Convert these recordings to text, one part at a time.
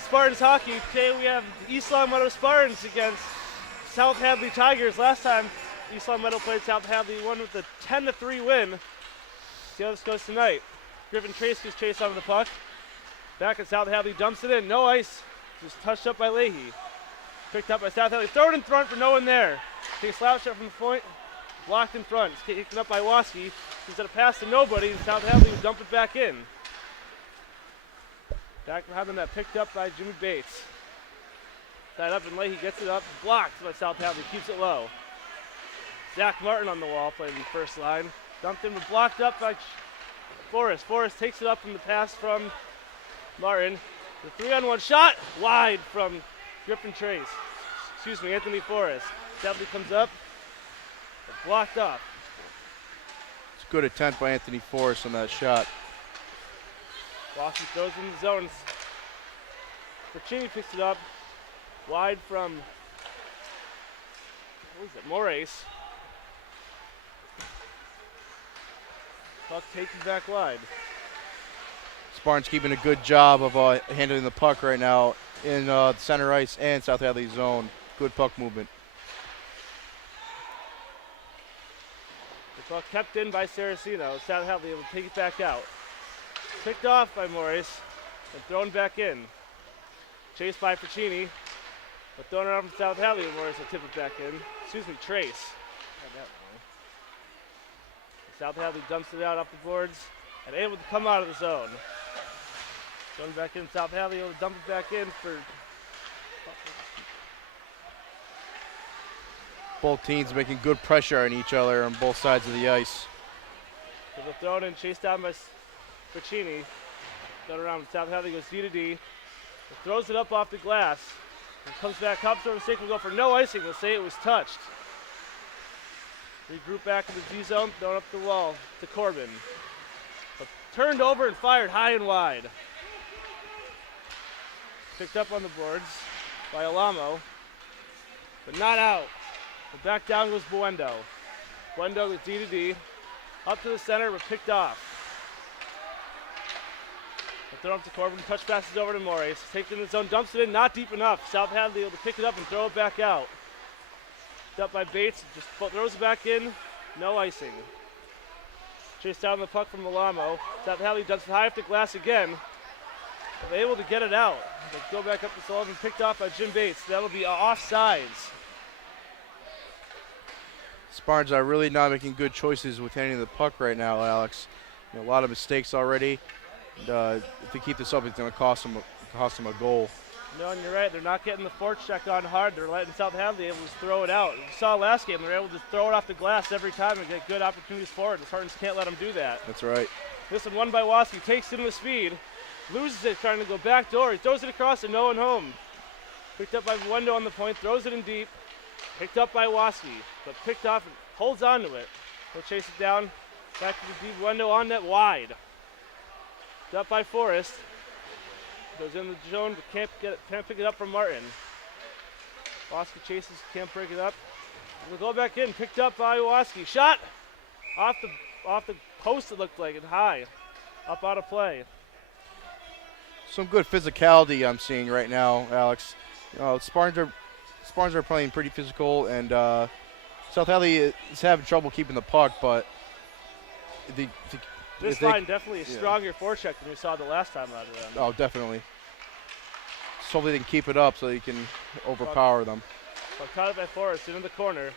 Spartans hockey. Today we have East Long Meadow Spartans against South Hadley Tigers. Last time East Long Meadow played South Hadley, won with a 10-3 win. See how this goes tonight. Griffin Trace gets chased onto the puck. Back at South Hadley, dumps it in. No ice. Just touched up by Leahy. Picked up by South Hadley. Throw it in front for no one there. Takes a slap shot from the point. Blocked in front. It's kicked up by Waski. Instead of pass to nobody, South Hadley will dump it back in. Back behind them, that picked up by Jimmy Bates. Tied up and Leahy gets it up. Blocked by South Hadley. Keeps it low. Zach Martin on the wall playing the first line. Dumped in but blocked up by Forrest. Forrest takes it up from the pass from Martin. The 3-on-1 shot. Wide from Griffin Trace. Excuse me, Anthony Forrest. Hadley comes up. Blocked off. It's a good attempt by Anthony Forrest on that shot. Waski throws in the zones. Percini picks it up. Wide from, what is it, Moraes. Puck taken back wide. Spartans keeping a good job of handling the puck right now in center ice and South Hadley zone. Good puck movement. The puck kept in by Saraceno. South Hadley able to take it back out. Picked off by Morris and thrown back in. Chased by Percini, but thrown around from South Hadley. Morris will tip it back in. Excuse me, Trace. South Hadley dumps it out off the boards and able to come out of the zone. Going back in, South Hadley able to dump it back in for. Both teams making good pressure on each other on both sides of the ice. So the throw in, chased down by Percini. Thrown around, South Hadley goes D to D. Throws it up off the glass and comes back up. So mistake will go for no icing. We'll say it was touched. Regroup back in the D zone, thrown up the wall to Corbin. But turned over and fired high and wide. Picked up on the boards by Alamo, but not out. And back down goes Buendo. Buendo goes D to D. Up to the center, but picked off. Throw up to Corbin, touch passes over to Morris. Takes it in the zone, dumps it in, not deep enough. South Hadley able to pick it up and throw it back out. Picked up by Bates, just throws it back in, no icing. Chased down the puck from Alamo. South Hadley dumps it high off the glass again. They're able to get it out. They go back up to Sullivan, picked off by Jim Bates. That'll be offsides. Spartans are really not making good choices with handling the puck right now, Alex. A lot of mistakes already. And, if they keep this up, it's going to cost them a goal. No, and you're right. They're not getting the forecheck on hard. They're letting South Hadley able to throw it out. We saw last game, they're able to throw it off the glass every time and get good opportunities for it. The Spartans can't let them do that. That's right. This one won by Waski. Takes it with speed. Loses it, trying to go back door. He throws it across and no one home. Picked up by Buendo on the point. Throws it in deep. Picked up by Waski, but picked off and holds on to it. He'll chase it down. Back to the deep. Buendo on net wide. Up by Forrest. Goes in the zone, but can't pick it up from Martin. Waski chases, can't break it up. We'll go back in, picked up by Waski. Shot off the post, it looked like, and high. Up out of play. Some good physicality I'm seeing right now, Alex. Spartans are playing pretty physical, and South Hadley is having trouble keeping the puck, but this line definitely a stronger forecheck than we saw the last time out of them. Oh, definitely. So hopefully they can keep it up so they can overpower them. Well, caught it by Forrest into the corner.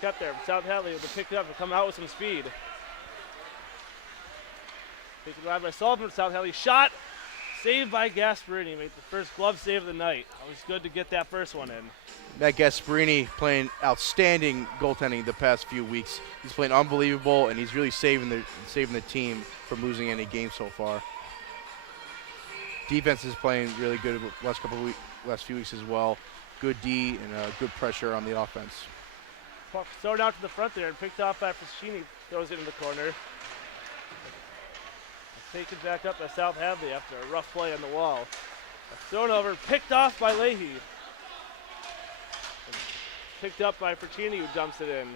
Kept there. South Hadley able to pick it up and come out with some speed. Taken wide by Sullivan. South Hadley shot. Saved by Gasparini. Made the first glove save of the night. Always good to get that first one in. Matt Gasparini playing outstanding goaltending the past few weeks. He's playing unbelievable, and he's really saving the team from losing any games so far. Defense is playing really good last few weeks as well. Good D and good pressure on the offense. Puck thrown out to the front there and picked off by Fuscini. Throws it in the corner. Taken back up by South Hadley after a rough play on the wall. Thrown over, picked off by Leahy. Picked up by Percini, who dumps it in.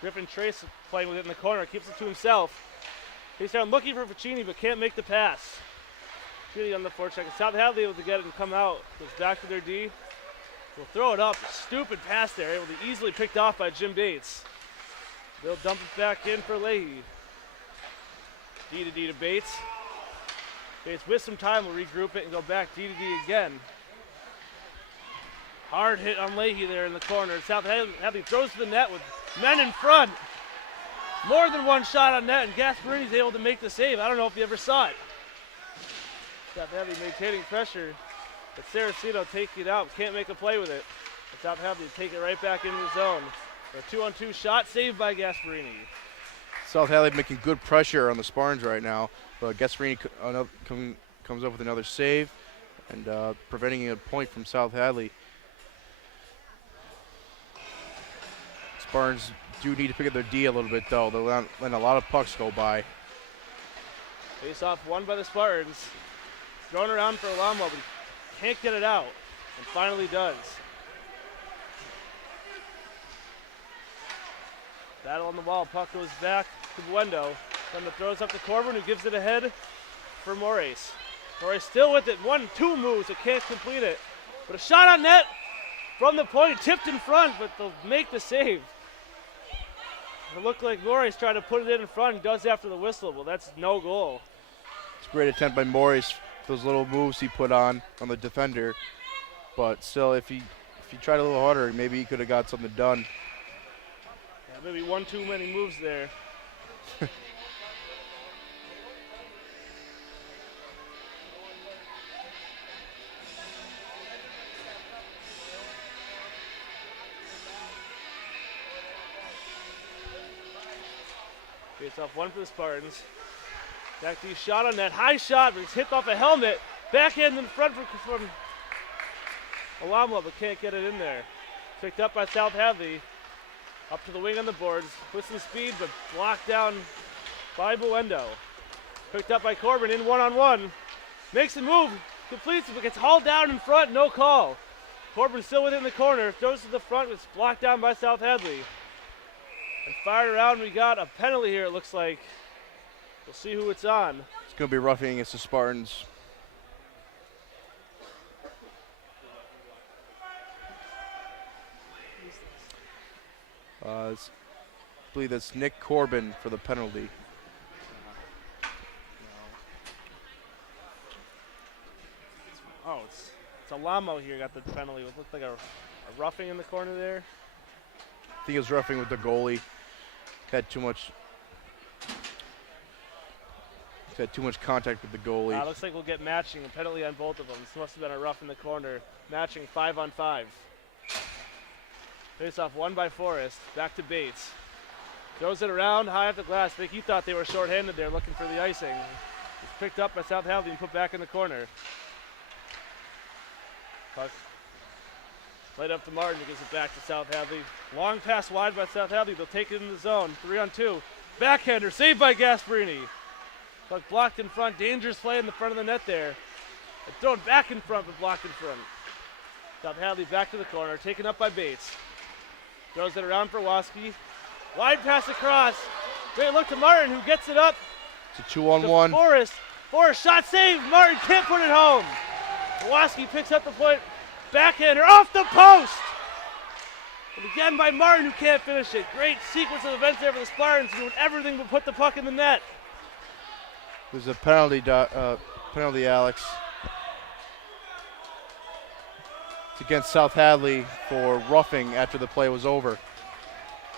Griffin Trace playing with it in the corner, keeps it to himself. He's down looking for Ficini, but can't make the pass. Really on the forecheck. South Hadley able to get it and come out. Goes back to their D. Will throw it up. Stupid pass there. Able to easily picked off by Jim Bates. They'll dump it back in for Leahy. D to Bates. Bates with some time will regroup it and go back D to D again. Hard hit on Leahy there in the corner. South Hadley throws to the net with men in front. More than one shot on net, and Gasparini's able to make the save. I don't know if you ever saw it. South Hadley maintaining pressure, but Saraceno taking it out. Can't make a play with it. But South Hadley take it right back into the zone. A 2-on-2 shot saved by Gasparini. South Hadley making good pressure on the Spartans right now, but Gasparini comes up with another save and preventing a point from South Hadley. Spartans do need to pick up their D a little bit, though. They're letting a lot of pucks go by. Face off won by the Spartans. Thrown around for Alamo, but he can't get it out, and finally does. Battle on the wall, puck goes back to Buendo. Then the throws up to Corbin, who gives it ahead for Moraes. Moraes still with it, 1-2 moves, but can't complete it. But a shot on net from the point, tipped in front, but they'll make the save. It looked like Moraes tried to put it in front and does after the whistle. Well, that's no goal. It's a great attempt by Moraes, those little moves he put on the defender. But still, if he tried a little harder, maybe he could have got something done. Yeah, maybe one too many moves there. Face off one for the Spartans. Back to shot on that high shot, but it's hit off a helmet. Backhand in front from Alamo, but can't get it in there. Picked up by South Hadley. Up to the wing on the boards. With some speed, but blocked down by Buendo. Picked up by Corbin in one-on-one. Makes a move, completes it, but gets hauled down in front, no call. Corbin still within the corner, throws to the front, it's blocked down by South Hadley. And fired around, we got a penalty here, it looks like. We'll see who it's on. It's going to be roughing against the Spartans. I believe that's Nick Corbin for the penalty. Oh, it's Alamo here got the penalty. It looked like a roughing in the corner there. I think he was roughing with the goalie. Had too much contact with the goalie. Looks like we'll get matching, a penalty on both of them. This must have been a rough in the corner. Matching 5-on-5. Face off won by Forrest. Back to Bates. Throws it around high off the glass. I think he thought they were shorthanded there looking for the icing. It's picked up by South Hadley and put back in the corner. Puck played up to Martin, who gives it back to South Hadley. Long pass wide by South Hadley. They'll take it in the zone. 3-on-2. Backhander saved by Gasparini. Puck blocked in front. Dangerous play in the front of the net there. And thrown back in front, but blocked in front. South Hadley back to the corner, taken up by Bates. Throws it around for Waski. Wide pass across. Great look to Martin, who gets it up. It's a 2-on-1. Forrest shot saved. Martin can't put it home. Waski picks up the point. Backhander off the post. And again by Martin, who can't finish it. Great sequence of events there for the Spartans, doing everything but put the puck in the net. There's a penalty, Alex. It's against South Hadley for roughing after the play was over.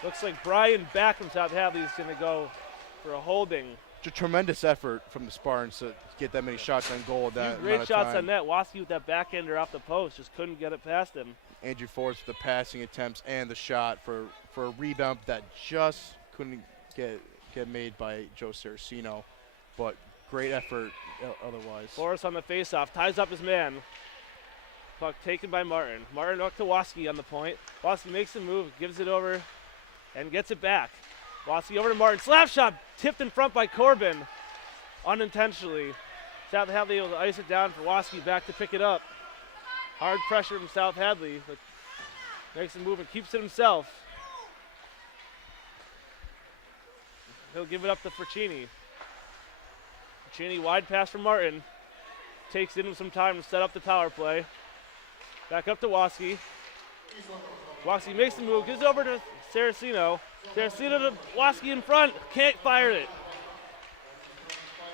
Looks like Brian back from South Hadley is going to go for a holding. It's a tremendous effort from the Spartans to get that many shots on goal at that Great amount of shots time. on net. Waski with that backhander off the post, just couldn't get it past him. Andrew Forrest with the passing attempts and the shot for a rebound that just couldn't get made by Joe Saraceno, but great effort otherwise. Forrest on the faceoff, ties up his man. Puck taken by Martin. Martin up to Waski on the point. Waski makes a move, gives it over, and gets it back. Waski over to Martin. Slap shot tipped in front by Corbin unintentionally. South Hadley able to ice it down for Waski back to pick it up. Hard pressure from South Hadley, but makes a move and keeps it himself. He'll give it up to Forcini. Forcini wide pass from Martin. takes in some time to set up the power play. Back up to Waski. Waski makes the move, gives over to Saraceno. Saraceno to Waski in front, can't fire it.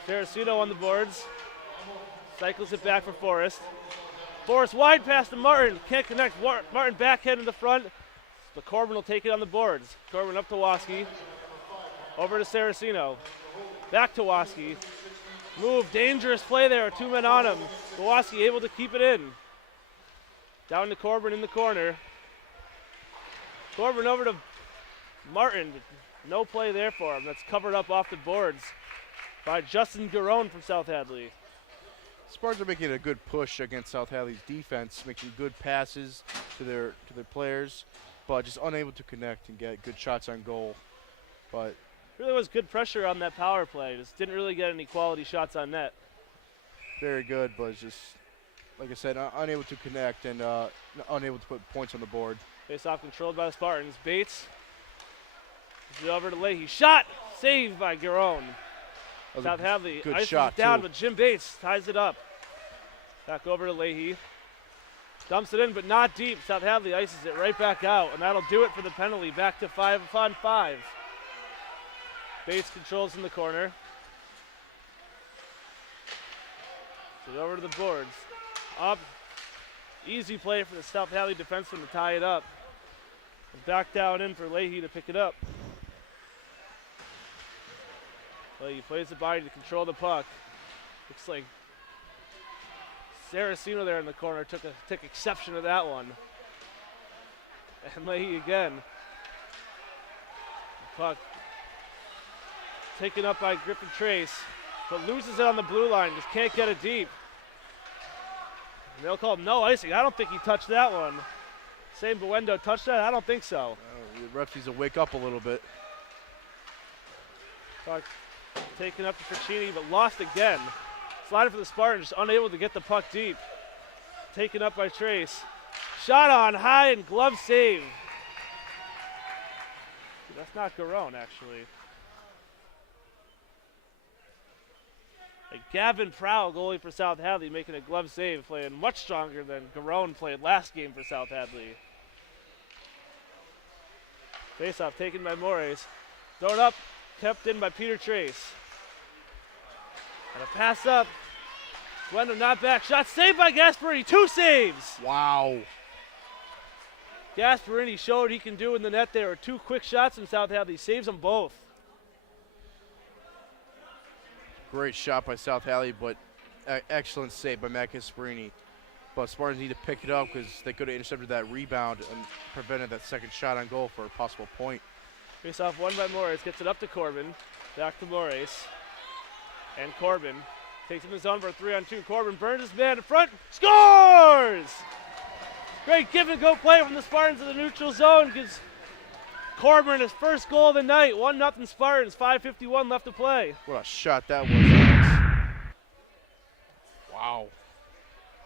Saraceno on the boards. Cycles it back for Forrest. Forrest wide pass to Martin, can't connect. Martin backhand in the front, but Corbin will take it on the boards. Corbin up to Waski. Over to Saraceno. Back to Waski. Move, dangerous play there, 2 men on him. Waski able to keep it in. Down to Corbin in the corner. Corbin over to Martin. No play there for him. That's covered up off the boards by Justin Garone from South Hadley. Spartans are making a good push against South Hadley's defense, making good passes to their players, but just unable to connect and get good shots on goal. But really was good pressure on that power play. Just didn't really get any quality shots on net. Very good, but it's just, like I said, unable to connect and unable to put points on the board. Face-off controlled by the Spartans. Bates. Gives it over to Leahy. Shot! Saved by Garone. South Hadley. Good Ice shot, down, too. but Jim Bates ties it up. Back over to Leahy. Dumps it in, but not deep. South Hadley ices it right back out, and that'll do it for the penalty. Back to 5-on-5. Bates controls in the corner. Gets it over to the boards. Up. Easy play for the South Hadley defenseman to tie it up. And back down in for Leahy to pick it up. Leahy plays the body to control the puck. Looks like Saraceno there in the corner took exception to that one. And Leahy again. Puck taken up by Griffin Trace, but loses it on the blue line, just can't get it deep. And they'll call no icing. I don't think he touched that one. Same Buendo touched that? I don't think so. The ref needs to wake up a little bit. Puck taken up to Ficini, but lost again. Slided for the Spartans, just unable to get the puck deep. Taken up by Trace. Shot on high and glove save. That's not Garone, actually. Gavin Prowl, goalie for South Hadley, making a glove save, playing much stronger than Garone played last game for South Hadley. Face-off taken by Mores. Thrown up, kept in by Peter Trace. And a pass up. Buendo not back. Shot saved by Gasparini. 2 saves. Wow. Gasparini showed he can do in the net there. 2 quick shots from South Hadley. Saves them both. Great shot by South Hadley, but excellent save by Matt Gasparini. But Spartans need to pick it up because they could have intercepted that rebound and prevented that second shot on goal for a possible point. Face off won by Mores. Gets it up to Corbin. Back to Mores. And Corbin takes him in zone for a 3-on-2. Corbin burns his man in front. Scores! Great give and go play from the Spartans in the neutral zone. Gives Corbin his first goal of the night. 1-0 Spartans. 5:51 left to play. What a shot that was, Alex. Wow.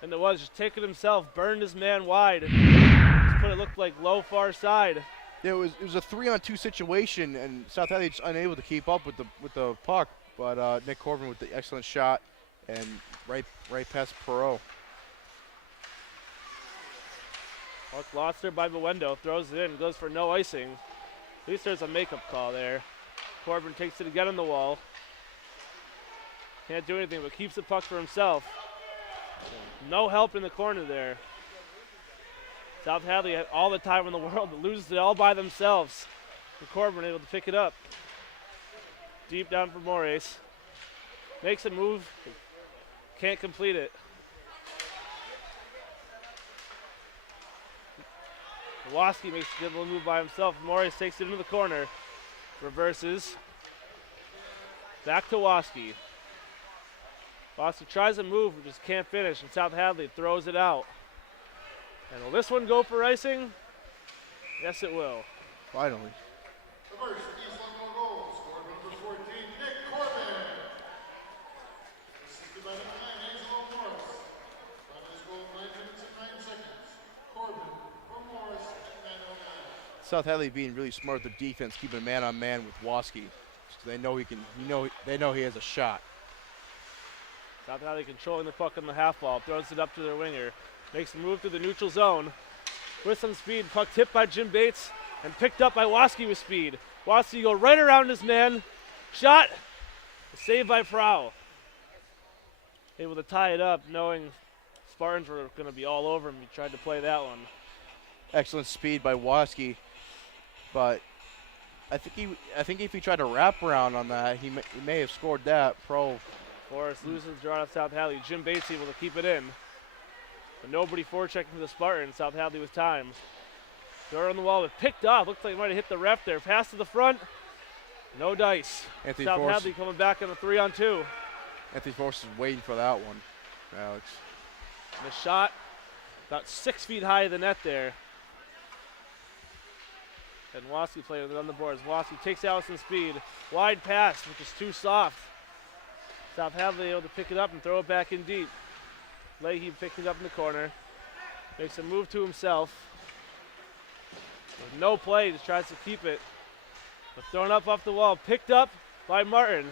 And it was just taking himself, burned his man wide. Just put it looked like low far side. Yeah, it was a 3-on-2 situation, and South Hadley just unable to keep up with the puck. But Nick Corbin with the excellent shot and right past Perot. Puck lost there by Buendo, throws it in, goes for no icing. At least there's a makeup call there. Corbin takes it again on the wall. Can't do anything but keeps the puck for himself. No help in the corner there. South Hadley had all the time in the world to lose it all by themselves. And Corbin able to pick it up. Deep down for Mores. Makes a move. Can't complete it. Waski makes a good little move by himself. Mores takes it into the corner. Reverses. Back to Waski. Waski tries to move, but just can't finish. And South Hadley throws it out. And will this one go for icing? Yes, it will. Finally. The first East London goal scored number 14, Nick Corbin. Assisted by number 9, Angelo Morris. On his goal, 9 minutes and 9 seconds. Corbin from Morris at 9:09. South Hadley being really smart with the defense, keeping a man-on-man with Waski. So they know he has a shot. South Hadley controlling the puck on the half wall, throws it up to their winger, makes a move through the neutral zone. With some speed, puck tipped by Jim Bates and picked up by Waski with speed. Waski go right around his man, shot, saved by Prow. Able to tie it up, knowing Spartans were going to be all over him. He tried to play that one. Excellent speed by Waski, but I think if he tried to wrap around on that, he may have scored that. Forrest loses the draw to South Hadley. Jim Bates able to keep it in. But nobody forechecking for the Spartans. South Hadley with time. Throw on the wall, but picked off. Looks like he might have hit the ref there. Pass to the front. No dice. South Hadley coming back on a 3-on-2. Anthony Forrest is waiting for that one, Alex. The shot about 6 feet high of the net there. And Waski playing it on the boards. Waski takes Allison speed. Wide pass, which is too soft. South Hadley able to pick it up and throw it back in deep. Leahy picked it up in the corner. Makes a move to himself. With no play, just tries to keep it. But thrown up off the wall. Picked up by Martin.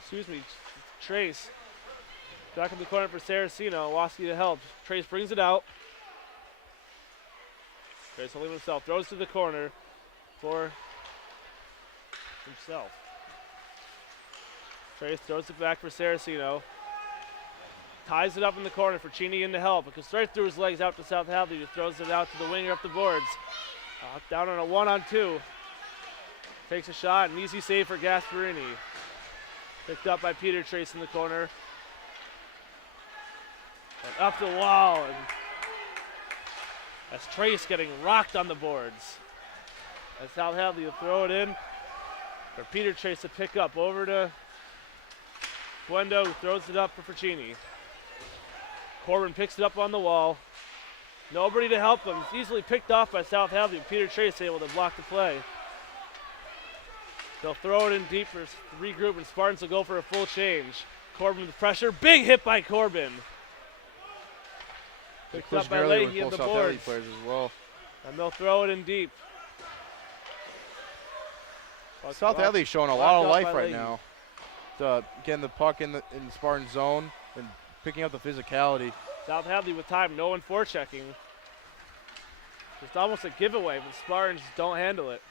Excuse me, Trace. Back in the corner for Saraceno. Waski to help. Trace brings it out. Trace holding himself. Throws to the corner for himself. Trace throws it back for Saraceno. Ties it up in the corner for Cheney in to help. It goes right through his legs out to South Hadley. Just throws it out to the winger up the boards. Down on a 1-on-2. Takes a shot. An easy save for Gasparini. Picked up by Peter Trace in the corner. And up the wall. And as Trace getting rocked on the boards. As South Hadley will throw it in. For Peter Trace to pick up over to Buendo, who throws it up for Ficini. Corbin picks it up on the wall. Nobody to help him. It's easily picked off by South Hadley. Peter Trace able to block the play. They'll throw it in deep for regroup, and Spartans will go for a full change. Corbin with pressure. Big hit by Corbin. Picked up by Leahy in the boards. Players as well. And they'll throw it in deep. South Hadley's showing a lot of life right now. Getting the puck in the Spartan zone and picking up the physicality. South Hadley with time, no one forechecking. Just almost a giveaway, but Spartans don't handle it.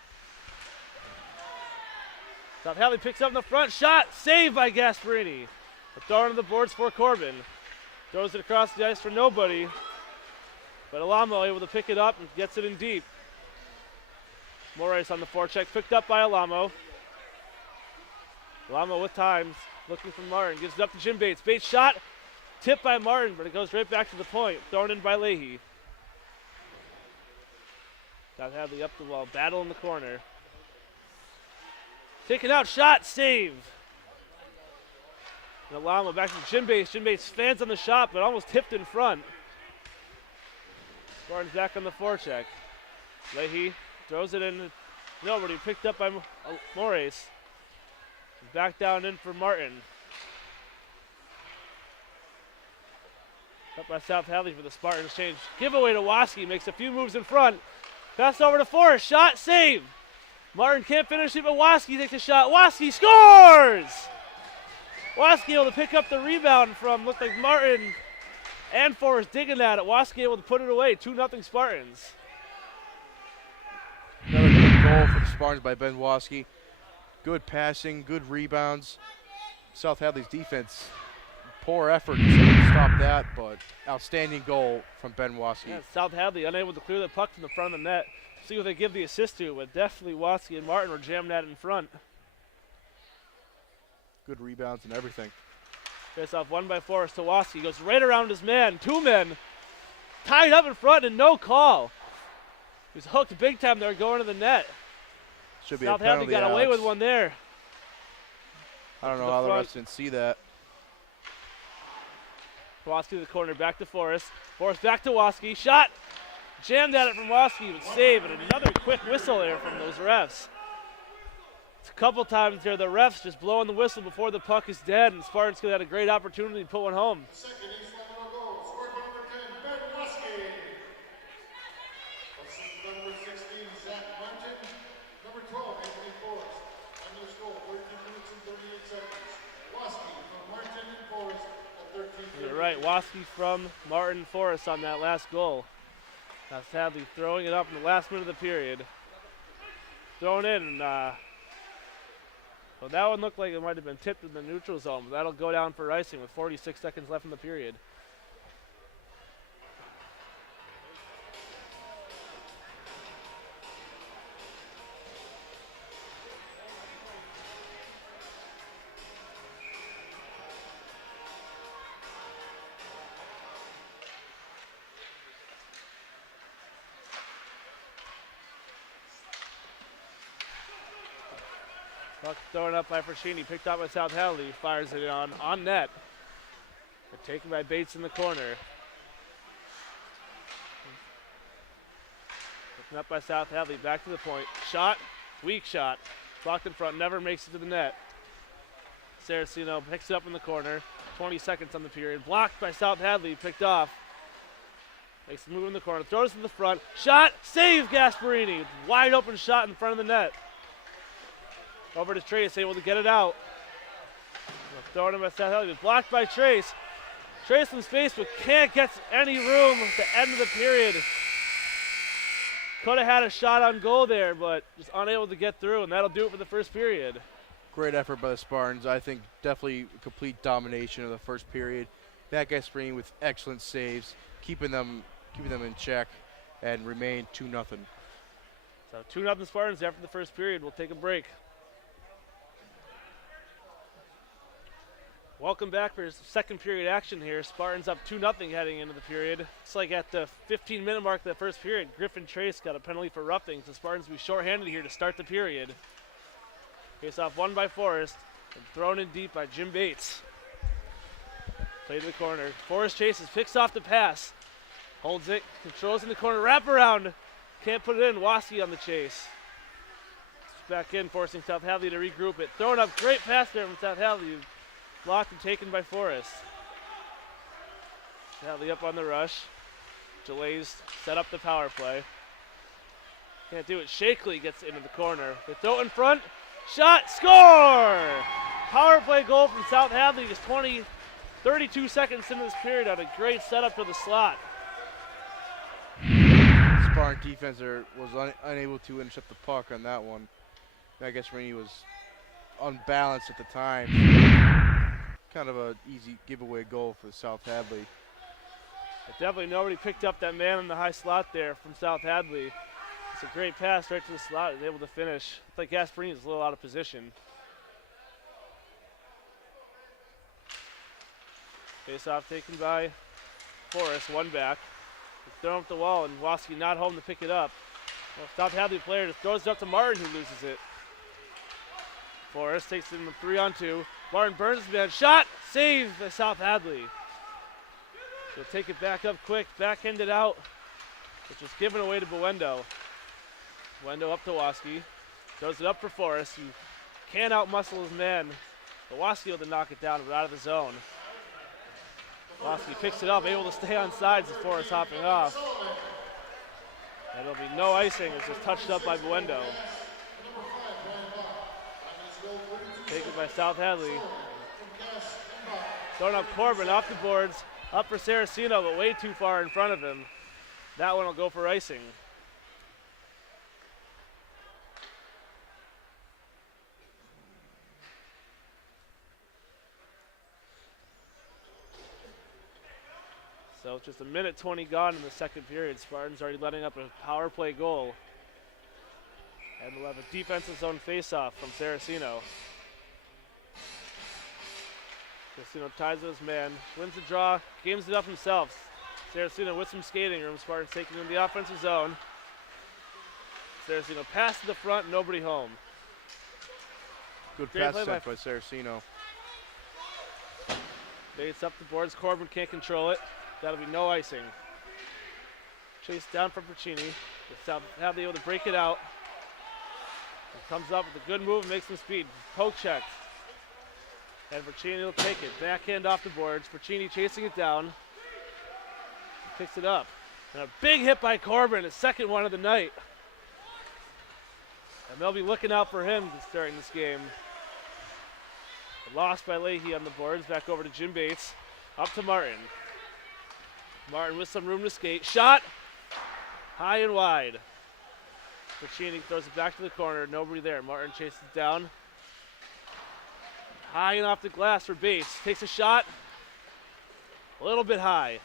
South Hadley picks up in the front, shot, saved by Gasparini. Throwing on the boards for Corbin. Throws it across the ice for nobody. But Alamo able to pick it up and gets it in deep. Moraes on the forecheck, picked up by Alamo. Alamo with time, looking for Martin, gives it up to Jim Bates. Bates shot, tipped by Martin, but it goes right back to the point, thrown in by Leahy. South Hadley up the wall, battle in the corner. Taken out, shot, save. And Alamo back to Jim Bates. Jim Bates fans on the shot, but almost tipped in front. Spartans back on the forecheck. Leahy throws it in. Nobody picked up by Moraes. Back down in for Martin. Up by South Hadley for the Spartans change. Giveaway to Waski, makes a few moves in front. Pass over to Forrest, shot, save. Martin can't finish it, but Waski takes a shot. Waski scores! Waski able to pick up the rebound from, looked like Martin and Forrest digging at it. Waski able to put it away, 2-0 Spartans. Another good goal for the Spartans by Ben Waski. Good passing, good rebounds. South Hadley's defense, poor effort to stop that, but outstanding goal from Ben Waski. Yeah, South Hadley unable to clear the puck from the front of the net. See what they give the assist to, but definitely Waski and Martin were jamming that in front. Good rebounds and everything. Face off won by Forrest to Waski. Goes right around his man. 2 men. Tied up in front and no call. He was hooked big time there going to the net. Should be South a penalty, Hadley got away Alex. with one there. I don't know how the refs didn't see that. Waski to the corner, back to Forrest. Forrest back to Waski. Shot. Jammed at it from Waski, but save. And another quick whistle there from those refs. It's a couple times there, the refs just blowing the whistle before the puck is dead, and Spartans could have had a great opportunity to put one home. Second East Lebanon goal, scored by number 10, Ben Waski. Assistant number 16, Zach Munton. Number 12, Anthony Forrest. On your score, 14 minutes and 38 seconds. right, Waskey from Martin Forrest on that last goal. That's Hadley throwing it up in the last minute of the period. Thrown in. Well, that one looked like it might have been tipped in the neutral zone, but that'll go down for icing with 46 seconds left in the period. Puck thrown up by Frascini, picked up by South Hadley, fires it on net. But taken by Bates in the corner. Picking up by South Hadley, back to the point. Shot, weak shot. Blocked in front, never makes it to the net. Saraceno picks it up in the corner. 20 seconds on the period. Blocked by South Hadley, picked off. Makes the move in the corner, throws to the front. Shot, save Gasparini. Wide open shot in front of the net. Over to Trace, able to get it out. Throwing him by South Hadley, blocked by Trace. Trace in space, but can't get any room at the end of the period. Could have had a shot on goal there, but just unable to get through, and that'll do it for the first period. Great effort by the Spartans. I think definitely complete domination of the first period. That guy Spring with excellent saves, keeping them in check, and remain 2-0. So 2-0 Spartans after the first period. We'll take a break. Welcome back for second period action here. Spartans up 2-0 heading into the period. It's like at the 15-minute mark of the first period, Griffin Trace got a penalty for roughing, so Spartans will be shorthanded here to start the period. Face off won by Forrest and thrown in deep by Jim Bates. Play to the corner. Forrest chases, picks off the pass. Holds it, controls in the corner, wrap around. Can't put it in, Waskey on the chase. Back in, forcing South Hadley to regroup it. Throwing up, great pass there from South Hadley. Blocked and taken by Forrest. Hadley up on the rush. Delays, set up the power play. Can't do it. Shakely gets into the corner. They throw it in front. Shot, score! Power play goal from South Hadley just 32 seconds into this period on a great setup to the slot. Spartan defense was unable to intercept the puck on that one. I guess Rainey was unbalanced at the time. Kind of an easy giveaway goal for South Hadley. But definitely nobody picked up that man in the high slot there from South Hadley. It's a great pass right to the slot. He's able to finish. I think Gasparini is a little out of position. Face off taken by Forrest, one back. He's thrown up the wall and Waskey not home to pick it up. Well, South Hadley player just throws it up to Martin who loses it. Forrest takes it in the 3-on-2. Martin burns his man. Shot! Saved by South Hadley. He'll take it back up quick. Backhanded out. Which was given away to Buendo. Buendo up to Waskey. Throws it up for Forrest, who can't outmuscle his man. But Waskey able to knock it down, but out of the zone. Waskey picks it up, able to stay on sides as Forrest hopping off. And it'll be no icing. It's just touched up by Buendo. Taken by South Hadley. Throwing up Corbin off the boards. Up for Saraceno, but way too far in front of him. That one will go for icing. So just a minute 20 gone in the second period. Spartans already letting up a power play goal. And we'll have a defensive zone face-off from Saraceno. Saraceno ties with his man, wins the draw, games it up himself. Saraceno with some skating room. Spartans taking in the offensive zone. Saraceno pass to the front, nobody home. Good pass set by Saraceno. Bates up the boards. Corbin can't control it. That'll be no icing. Chase down from Puccini. South Hadley able to break it out. He comes up with a good move, makes some speed. Poke check. And Puccini will take it. Backhand off the boards. Puccini chasing it down. Picks it up. And a big hit by Corbin, his second one of the night. And they'll be looking out for him during this game. Lost by Leahy on the boards. Back over to Jim Bates. Up to Martin. Martin with some room to skate. Shot! High and wide. Puccini throws it back to the corner. Nobody there. Martin chases it down. High and off the glass for Bates. Takes a shot. A little bit high.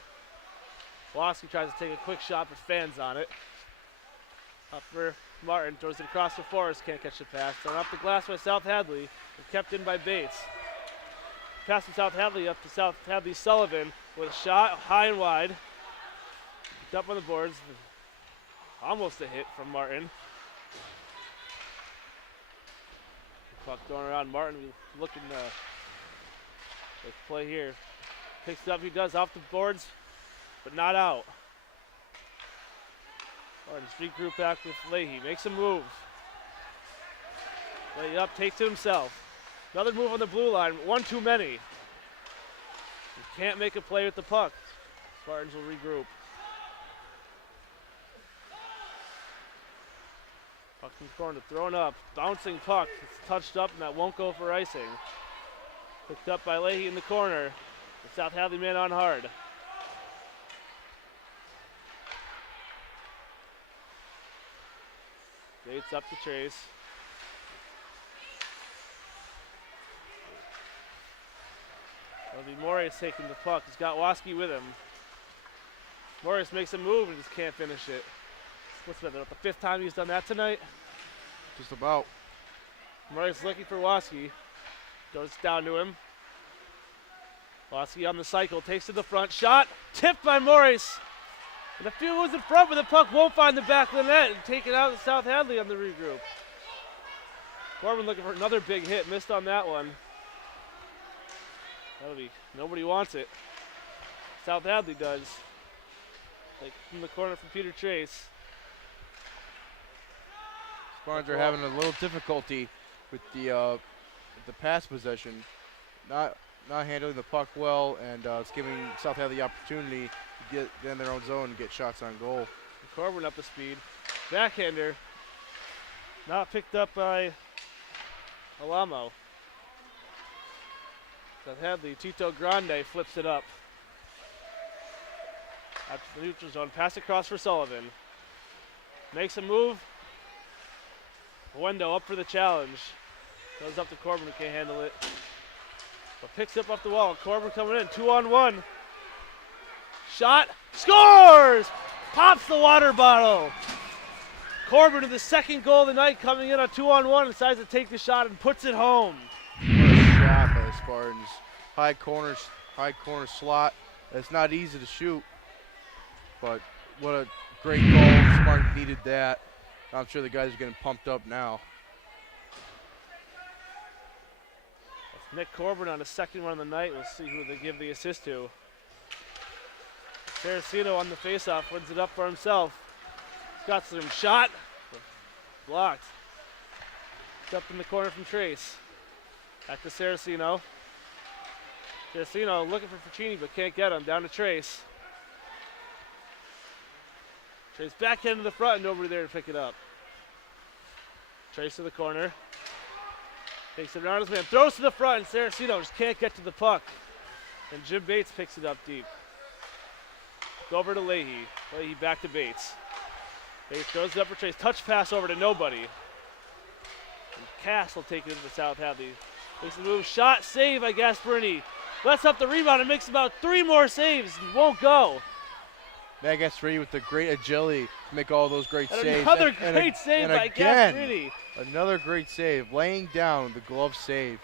Waski tries to take a quick shot, but fans on it. Up for Martin. Throws it across the Forest. Can't catch the pass. Thrown off the glass by South Hadley. And kept in by Bates. Pass from South Hadley up to South Hadley Sullivan with a shot high and wide. Picked up on the boards. Almost a hit from Martin. Puck going around. Martin looking to play here. Picks it up. He does off the boards, but not out. Martin's regroup back with Leahy. Makes a move. Leahy up, takes it himself. Another move on the blue line. One too many. He can't make a play with the puck. Spartans will regroup. Puck in the corner, thrown up, bouncing puck. It's touched up and that won't go for icing. Picked up by Leahy in the corner. The South Hadley man on hard. Bates up to Trace. It'll be Morris taking the puck. He's got Waski with him. Morris makes a move and just can't finish it. What's that, the fifth time he's done that tonight? Just about. Morris looking for Waski. Goes down to him. Waski on the cycle, takes to the front. Shot, tipped by Morris. And the field was in front, but the puck won't find the back of the net and take it out to South Hadley on the regroup. Corbin looking for another big hit, missed on that one. That'll be, nobody wants it. South Hadley does. Like from the corner from Peter Trace. Spartans are having a little difficulty with the pass possession, not handling the puck well, and it's giving South Hadley the opportunity to get in their own zone and get shots on goal. Corbin up to speed. Backhander. Not picked up by Alamo. South Hadley, Tito Grande flips it up. Out to the neutral zone. Pass across for Sullivan. Makes a move. Wendo up for the challenge. Goes up to Corbin, who can't handle it. But picks up off the wall. Corbin coming in, 2-on-1. Shot, scores! Pops the water bottle. Corbin with the second goal of the night, coming in on 2-on-1, decides to take the shot and puts it home. What a shot by the Spartans. High corner slot. It's not easy to shoot, but what a great goal. Spartans needed that. I'm sure the guys are getting pumped up now. That's Nick Corbin on the second one of the night. We'll see who they give the assist to. Saraceno on the faceoff, wins it up for himself. He's got some shot. Blocked. It's up in the corner from Trace. Back to Saraceno. Saraceno looking for Puccini but can't get him. Down to Trace. Trace back into the front and nobody there to pick it up. Trace to the corner. Takes it around his man. Throws to the front and Saraceno just can't get to the puck. And Jim Bates picks it up deep. Go over to Leahy. Leahy back to Bates. Bates throws it up for Trace. Touch pass over to nobody. And Cass will take it into South Hadley. Makes a move. Shot, save by Gasparini. Lets up the rebound and makes about 3 more saves and won't go. Matt Gasparini with the great agility to make all those great And saves. another great save by Gasparini. Another great save. Laying down the glove save.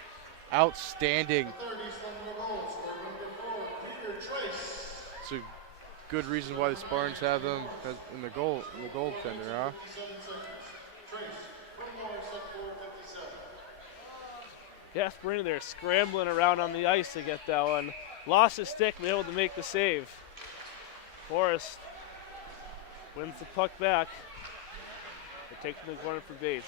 Outstanding. It's a good reason why the Spartans have them in the goaltender, huh? Gasparini there scrambling around on the ice to get that one. Lost his stick, but able to make the save. Forrest wins the puck back. They take the corner for Bates.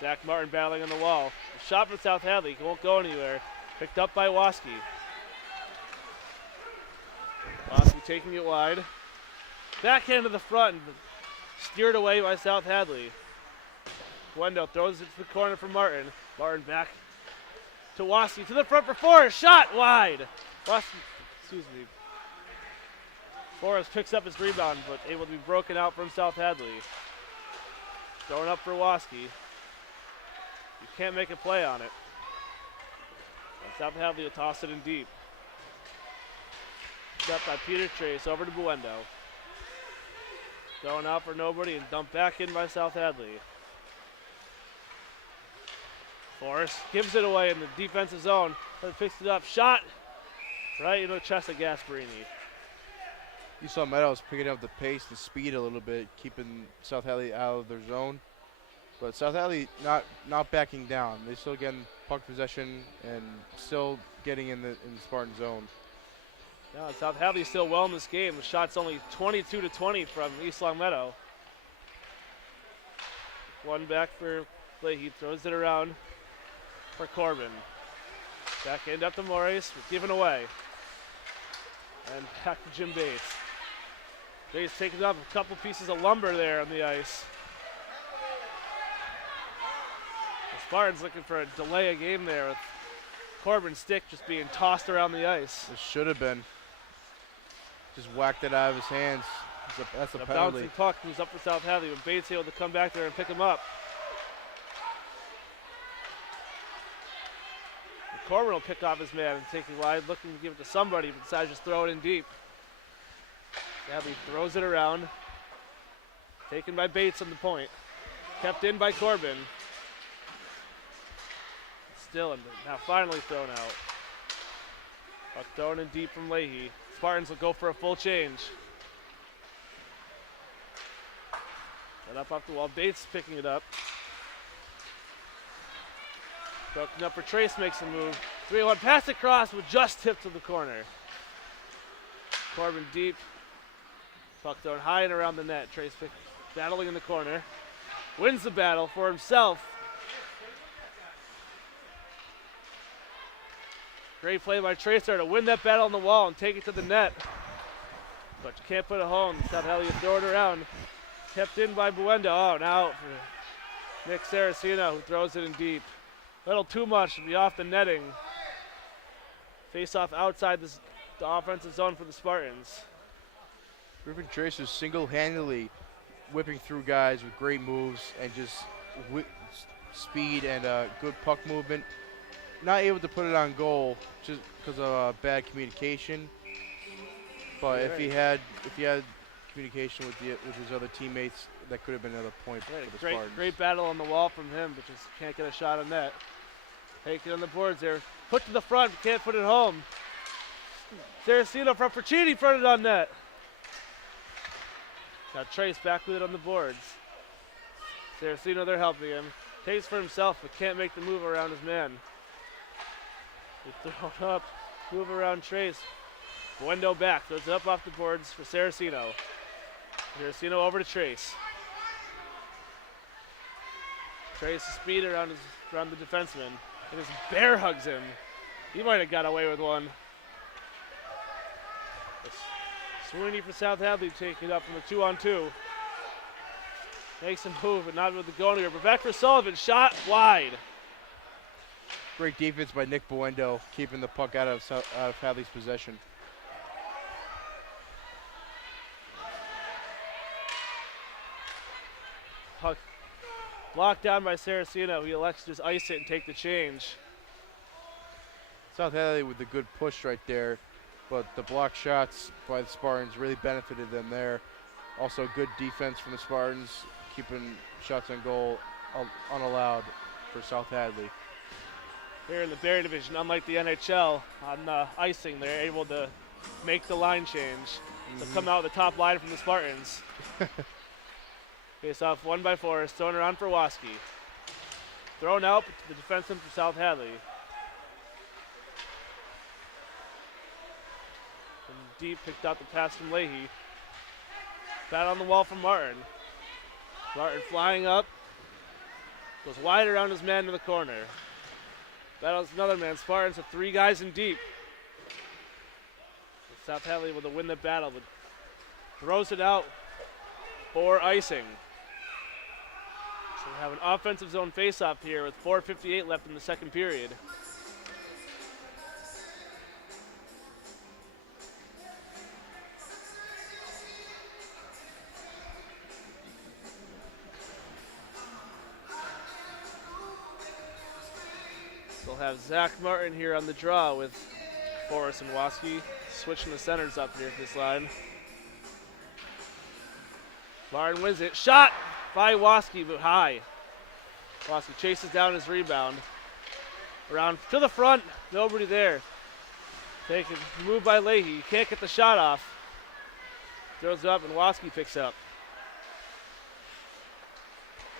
Zach Martin battling on the wall. A shot from South Hadley, won't go anywhere. Picked up by Waski. Waski taking it wide. Backhand to the front, steered away by South Hadley. Wendell throws it to the corner for Martin. Martin back to Waskey, to the front for Forrest, shot wide. Forrest picks up his rebound, but able to be broken out from South Hadley. Throwing up for Waskey. You can't make a play on it. And South Hadley will toss it in deep. Set by Peter Trace over to Buendo. Going out for nobody and dumped back in by South Hadley. Forrest gives it away in the defensive zone. But picks it up. Shot right into the chest of Gasparini. You saw Meadows picking up the pace, the speed a little bit, keeping South Hadley out of their zone. But South Hadley not backing down. They still getting puck possession and still getting in the Spartan zone. Yeah, South Hadley still well in this game. The shot's only 22-20 from East Longmeadow. One back for Leahy, throws it around for Corbin. Back end up to Morris, given away. And back to Jim Bates. Bates taking up a couple pieces of lumber there on the ice. The Spartans looking for a delay of game there with Corbin's stick just being tossed around the ice. It should have been. Just whacked it out of his hands. That's a penalty. Bouncing puck moves up for South Hadley, but Bates able to come back there and pick him up. And Corbin will pick off his man and take it wide, looking to give it to somebody, but decides to just throw it in deep. Hadley throws it around. Taken by Bates on the point. Kept in by Corbin. Still, and now finally thrown out. Puck thrown in deep from Leahy. Spartans will go for a full change. And up off the wall. Bates picking it up. Broken up for Trace, makes a move. 3-1 pass across with just tipped to the corner. Corbin deep. Puck thrown high and around the net. Trace battling in the corner. Wins the battle for himself. Great play by Tracer to win that battle on the wall and take it to the net. But you can't put it home. South Hadley throw it around. Kept in by Buendo. Oh, now out for Nick Saraceno, who throws it in deep. A little too much to be off the netting. Face off outside the offensive zone for the Spartans. Griffin Tracer single-handedly whipping through guys with great moves and just speed and good puck movement. Not able to put it on goal just because of bad communication. But if he had communication with his other teammates, that could have been another point for the Spartans. Great battle on the wall from him, but just can't get a shot on net. Taking on the boards there. Put to the front, can't put it home. Saraceno from Fercini fronted on net. Now Trace back with it on the boards. Saraceno, they're helping him. Takes for himself, but can't make the move around his man. They throw it up, move around Trace. Buendo back, throws it up off the boards for Saraceno. Saraceno over to Trace. Trace speed around the defenseman. And just bear hugs him. He might have got away with one. Sweeney for South Hadley taking it up from the 2-on-2. Makes a move, but not able to go anywhere. But back for Sullivan, shot wide. Great defense by Nick Buendo, keeping the puck out of Hadley's possession. Puck blocked down by Saraceno. He elects to just ice it and take the change. South Hadley with the good push right there, but the block shots by the Spartans really benefited them there. Also good defense from the Spartans, keeping shots on goal unallowed for South Hadley. Here in the Barry Division, unlike the NHL, on icing, they're able to make the line change. So come out with the top line from the Spartans. Face off one by Forrest, thrown around for Waskey. Thrown out to the defenseman for South Hadley. From deep, picked out the pass from Leahy. Bat on the wall from Martin. Martin flying up. Goes wide around his man in the corner. Battles another man. Spartans with 3 guys in deep. South Hadley able to win the battle, but throws it out for icing. So we have an offensive zone faceoff here with 4:58 left in the second period. They'll have Zach Martin here on the draw with Forrest and Waski switching the centers up here at this line. Martin wins it. Shot by Waski, but high. Waski chases down his rebound. Around to the front, nobody there. Taken, move by Leahy. He can't get the shot off. Throws it up and Waski picks up.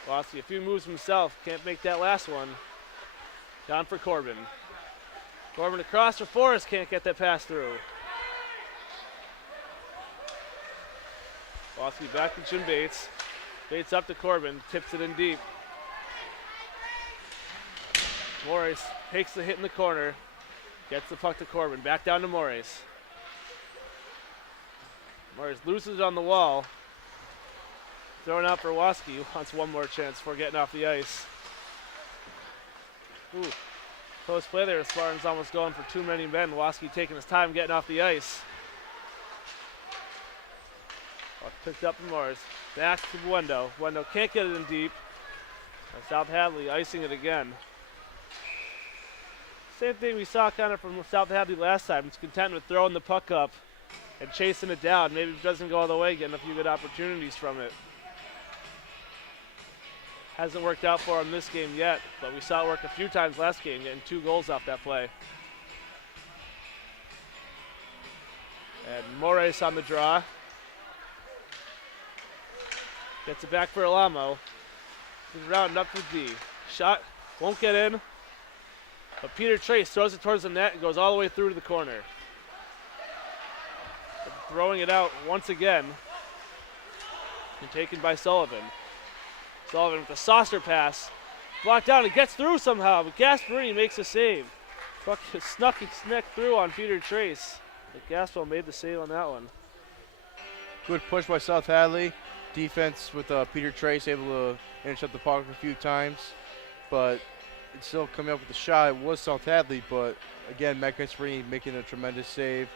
Waski a few moves himself, can't make that last one. Down for Corbin. Corbin across for Forrest, can't get that pass through. Waski back to Jim Bates. Bates up to Corbin, tips it in deep. Morris takes the hit in the corner, gets the puck to Corbin, back down to Morris. Morris loses it on the wall. Thrown out for Waski, wants one more chance before getting off the ice. Ooh, close play there. Spartans almost going for too many men. Waski taking his time getting off the ice. Picked up from Morris. Back to Wendo. Wendo can't get it in deep. And South Hadley icing it again. Same thing we saw kind of from South Hadley last time. He's content with throwing the puck up and chasing it down. Maybe if it doesn't go all the way, getting a few good opportunities from it. Hasn't worked out for him this game yet, but we saw it work a few times last game, getting 2 goals off that play. And Morris on the draw. Gets it back for Alamo. He's rounding up for D. Shot, won't get in. But Peter Trace throws it towards the net and goes all the way through to the corner. Throwing it out once again. And taken by Sullivan. Sullivan with a saucer pass. Blocked down and gets through somehow, but Gasparini makes a save. Puck snuck his neck through on Peter Trace. But Gaspel made the save on that one. Good push by South Hadley. Defense with Peter Trace able to intercept the puck a few times, but it's still coming up with the shot. It was South Hadley, but again, Matt Gasparini making a tremendous save,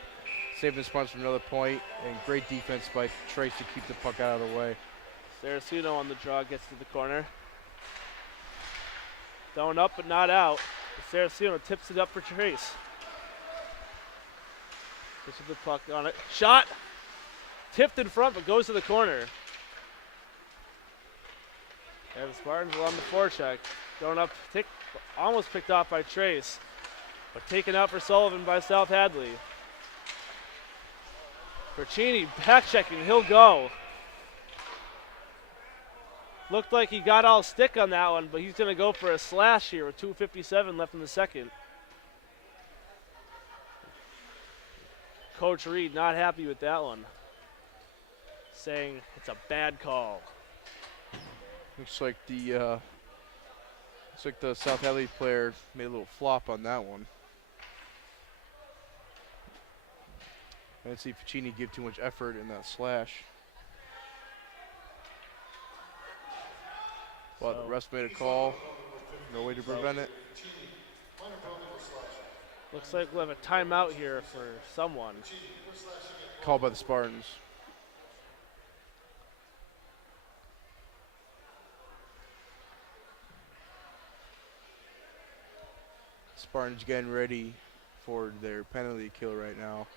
saving the Spartans from another point, and great defense by Trace to keep the puck out of the way. Saraceno on the draw gets to the corner. Thrown up but not out. Saraceno tips it up for Trace. Gets the puck on it. Shot! Tipped in front but goes to the corner. And the Spartans will on the forecheck. Thrown up, almost picked off by Trace, but taken out for Sullivan by South Hadley. Bercini back checking, he'll go. Looked like he got all stick on that one, but he's going to go for a slash here with 2:57 left in the second. Coach Reed not happy with that one, saying it's a bad call. Looks like the South Hadley player made a little flop on that one. I didn't see Ficini give too much effort in that slash. But the rest made a call. No way to prevent it. Looks like we'll have a timeout here for someone. Called by the Spartans. Spartans getting ready for their penalty kill right now.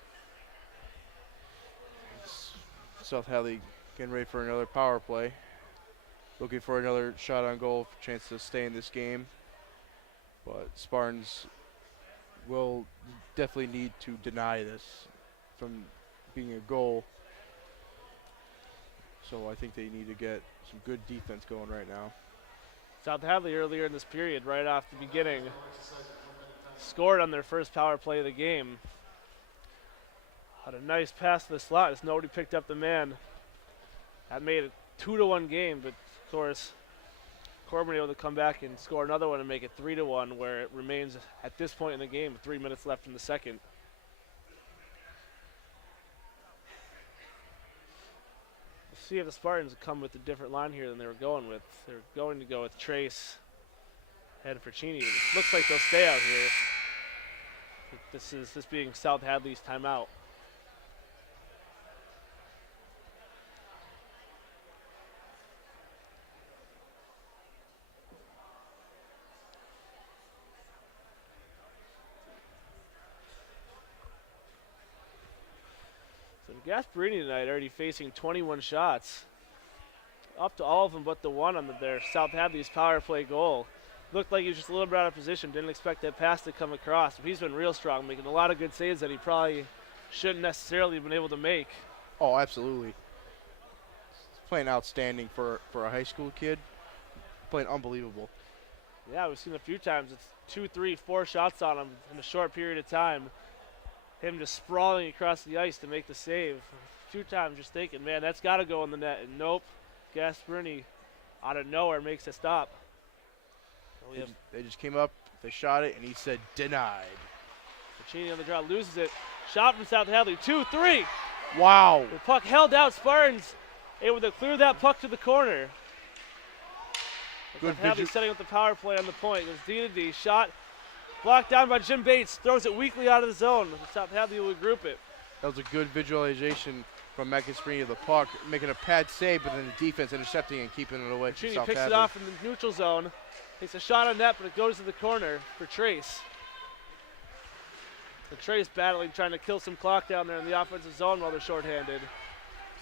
South Hadley getting ready for another power play. Looking for another shot on goal, chance to stay in this game. But Spartans will definitely need to deny this from being a goal. So I think they need to get some good defense going right now. South Hadley earlier in this period, right off the beginning, scored on their first power play of the game. Had a nice pass to the slot as nobody picked up the man. That made it 2-1 game, but of course, Corbin able to come back and score another one and make it 3-1, where it remains at this point in the game with 3 minutes left in the second. We'll see if the Spartans come with a different line here than they were going with. They're going to go with Trace and Ficini. Looks like they'll stay out here. This being South Hadley's timeout. Gasparini tonight already facing 21 shots. Up to all of them but the one on their South Hadley's power play goal. Looked like he was just a little bit out of position. Didn't expect that pass to come across. But he's been real strong, making a lot of good saves that he probably shouldn't necessarily have been able to make. Oh, absolutely. He's playing outstanding for a high school kid. Playing unbelievable. Yeah, we've seen a few times. It's 2, 3, 4 shots on him in a short period of time. Him just sprawling across the ice to make the save. A few times just thinking, man, that's got to go in the net. And nope, Gasparini out of nowhere makes a stop. They just came up, they shot it, and he said, denied. Puccini on the draw, loses it. Shot from South Hadley, 2, 3. Wow. The puck held out. Spartans able to clear that puck to the corner. Good South Hadley setting up the power play on the point. It was D-to-D. Shot blocked down by Jim Bates. Throws it weakly out of the zone. South Hadley will regroup it. That was a good visualization from Gasparini of the puck, making a pad save, but then the defense intercepting and keeping it away from Puccini South picks Hadley. it off in the neutral zone. Takes a shot on net, but it goes to the corner for Trace. And Trace battling, trying to kill some clock down there in the offensive zone while they're shorthanded.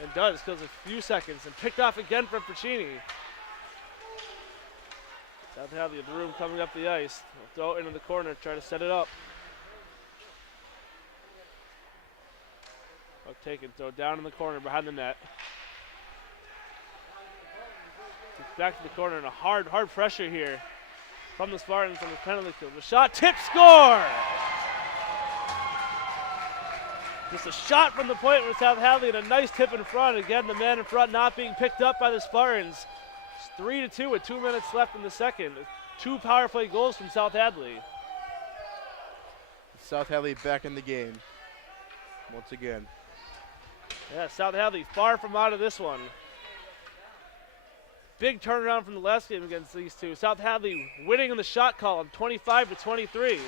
And does, kills a few seconds, and picked off again from Puccini. South Hadley in the room coming up the ice. They'll throw it into the corner, try to set it up. Puck taken, throw down in the corner behind the net. Back to the corner and a hard pressure here from the Spartans on the penalty kill. The shot, tip, score! Just a shot from the point with South Hadley and a nice tip in front. Again, the man in front not being picked up by the Spartans. It's 3-2 with 2 minutes left in the second. 2 power play goals from South Hadley. South Hadley back in the game once again. Yeah, South Hadley far from out of this one. Big turnaround from the last game against these two. South Hadley winning in the shot column, 25-23.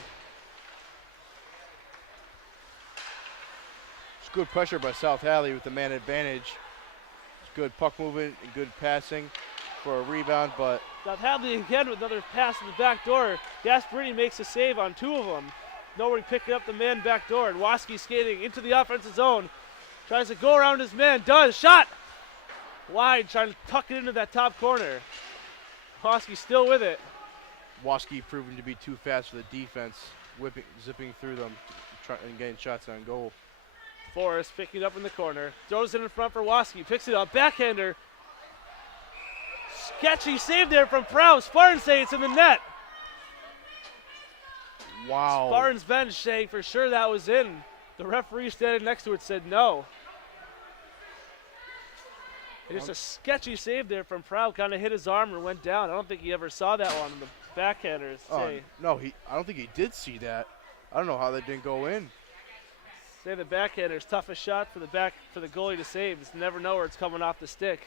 It's good pressure by South Hadley with the man advantage. It's good puck movement and good passing for a rebound, but South Hadley again with another pass in the back door. Gasparini makes a save on 2 of them. Nobody picking up the man back door. And Waski skating into the offensive zone. Tries to go around his man, does, shot! Wide, trying to tuck it into that top corner. Waski still with it. Waski proving to be too fast for the defense, zipping through them and getting shots on goal. Forrest picking it up in the corner. Throws it in front for Waski. Picks it up. Backhander. Sketchy save there from Proud. Spartans say it's in the net. Wow. Spartans bench saying for sure that was in. The referee standing next to it said no. Just a sketchy save there from Proud. Kind of hit his arm and went down. I don't think he ever saw that one. The backhanders say. No, I don't think he did see that. I don't know how that didn't go in. Say the backhander's toughest shot for the goalie to save. Just never know where it's coming off the stick.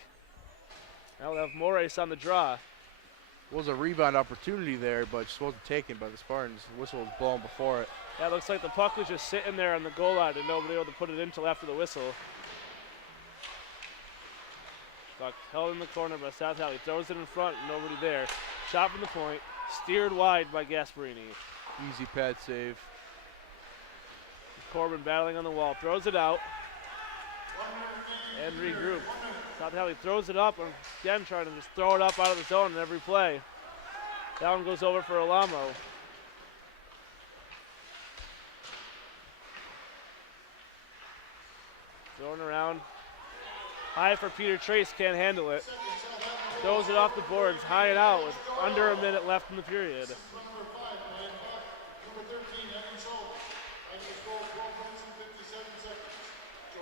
Now we'll have Moraes on the draw. Was a rebound opportunity there, but just wasn't taken by the Spartans. The whistle was blown before it. Yeah, it looks like the puck was just sitting there on the goal line and nobody able to put it in until after the whistle. Puck held in the corner by South Hadley. Throws it in front, nobody there. Shot from the point, steered wide by Gasparini. Easy pad save. Corbin battling on the wall, throws it out. And regroup. South Hadley throws it up, and again trying to just throw it up out of the zone in every play. That one goes over for Alamo. Throwing around. High for Peter Trace, can't handle it. Throws it off the boards, high and out with under a minute left in the period.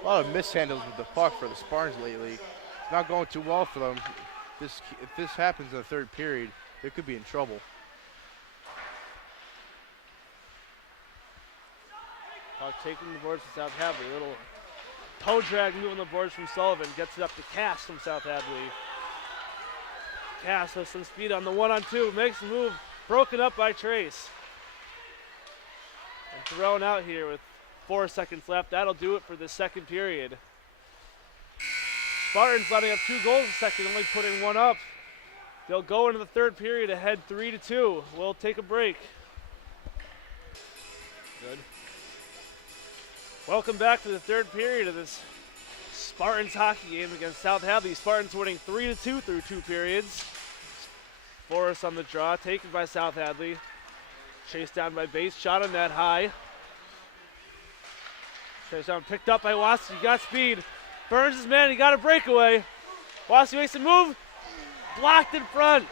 A lot of mishandles with the puck for the Spartans lately. Not going too well for them. If this happens in the third period, they could be in trouble. Puck taking the boards from South Hadley. A little toe drag moving the boards from Sullivan. Gets it up to Cass from South Hadley. Cass has some speed on the 1-on-2. Makes the move. Broken up by Trace. And thrown out here with 4 seconds left. That'll do it for the second period. Spartans letting up 2 goals a second, only putting 1 up. They'll go into the third period ahead 3-2. We'll take a break. Good. Welcome back to the third period of this Spartans hockey game against South Hadley. Spartans winning 3-2 through 2 periods. Forrest on the draw, taken by South Hadley. Chased down by Bates, shot on net high. Chased down, picked up by Wassky, got speed. Burns his man, he got a breakaway. Wassky makes a move, blocked in front.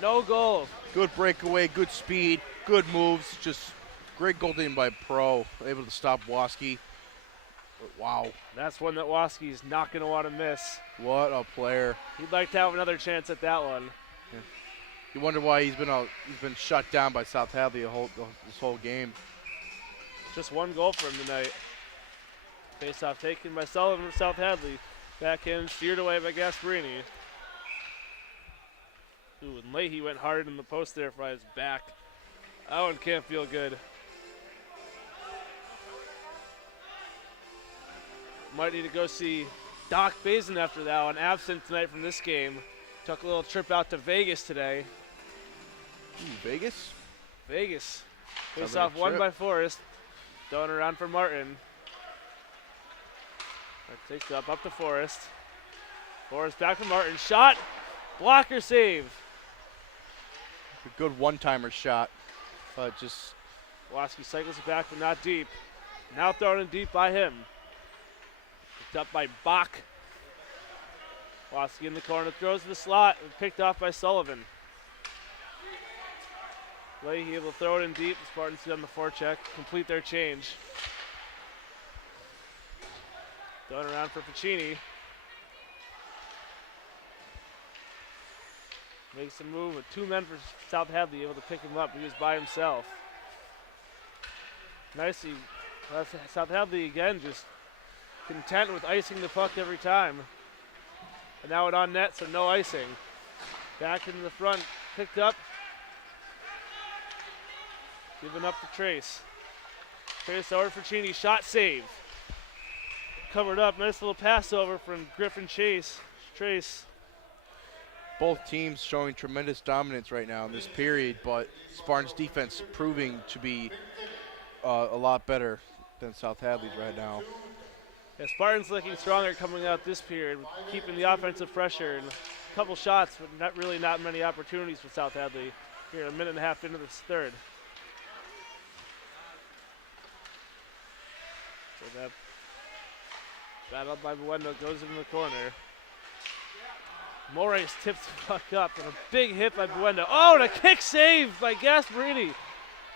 No goal. Good breakaway, good speed, good moves. Just great goaltending by Pro. Able to stop Wassky. Wow. That's one that Wassky's not going to want to miss. What a player. He'd like to have another chance at that one. Yeah. You wonder why he's been shut down by South Hadley this whole game. Just one goal for him tonight. Face-off taken by Sullivan from South Hadley. Backhand steered away by Gasparini. Ooh, and Leahy went hard in the post there by his back. That one can't feel good. Might need to go see Doc Bazin after that one. Absent tonight from this game. Took a little trip out to Vegas today. Vegas? Vegas. Face Sounds like off a won trip. by Forrest. Throwing around for Martin. That takes it up to Forrest. Forrest back to Martin. Shot. Blocker save. A good one-timer shot. Just Wassky cycles it back, but not deep. Now thrown in deep by him. Picked up by Bach. Wassky in the corner, throws to the slot, and picked off by Sullivan. Leahy able to throw it in deep. The Spartans get on the forecheck, complete their change. Thrown around for Piccini. Makes a move with 2 men for South Hadley, able to pick him up. He was by himself. Nicely, South Hadley again just content with icing the puck every time. And now it on net, so no icing. Back into the front, picked up. Giving up to Trace. Trace over for Cheney, shot save. Covered up, nice little pass over from Griffin Chase. Trace. both teams showing tremendous dominance right now in this period, but Spartans defense proving to be a lot better than South Hadley's right now. Yeah, Spartans looking stronger coming out this period, keeping the offensive pressure and a couple shots, but not many opportunities for South Hadley here a minute and a half into this third. So that battled by Bueno goes in the corner. Moraes tips the puck up and a big hit by Bueno. Oh, and a kick save by Gasparini.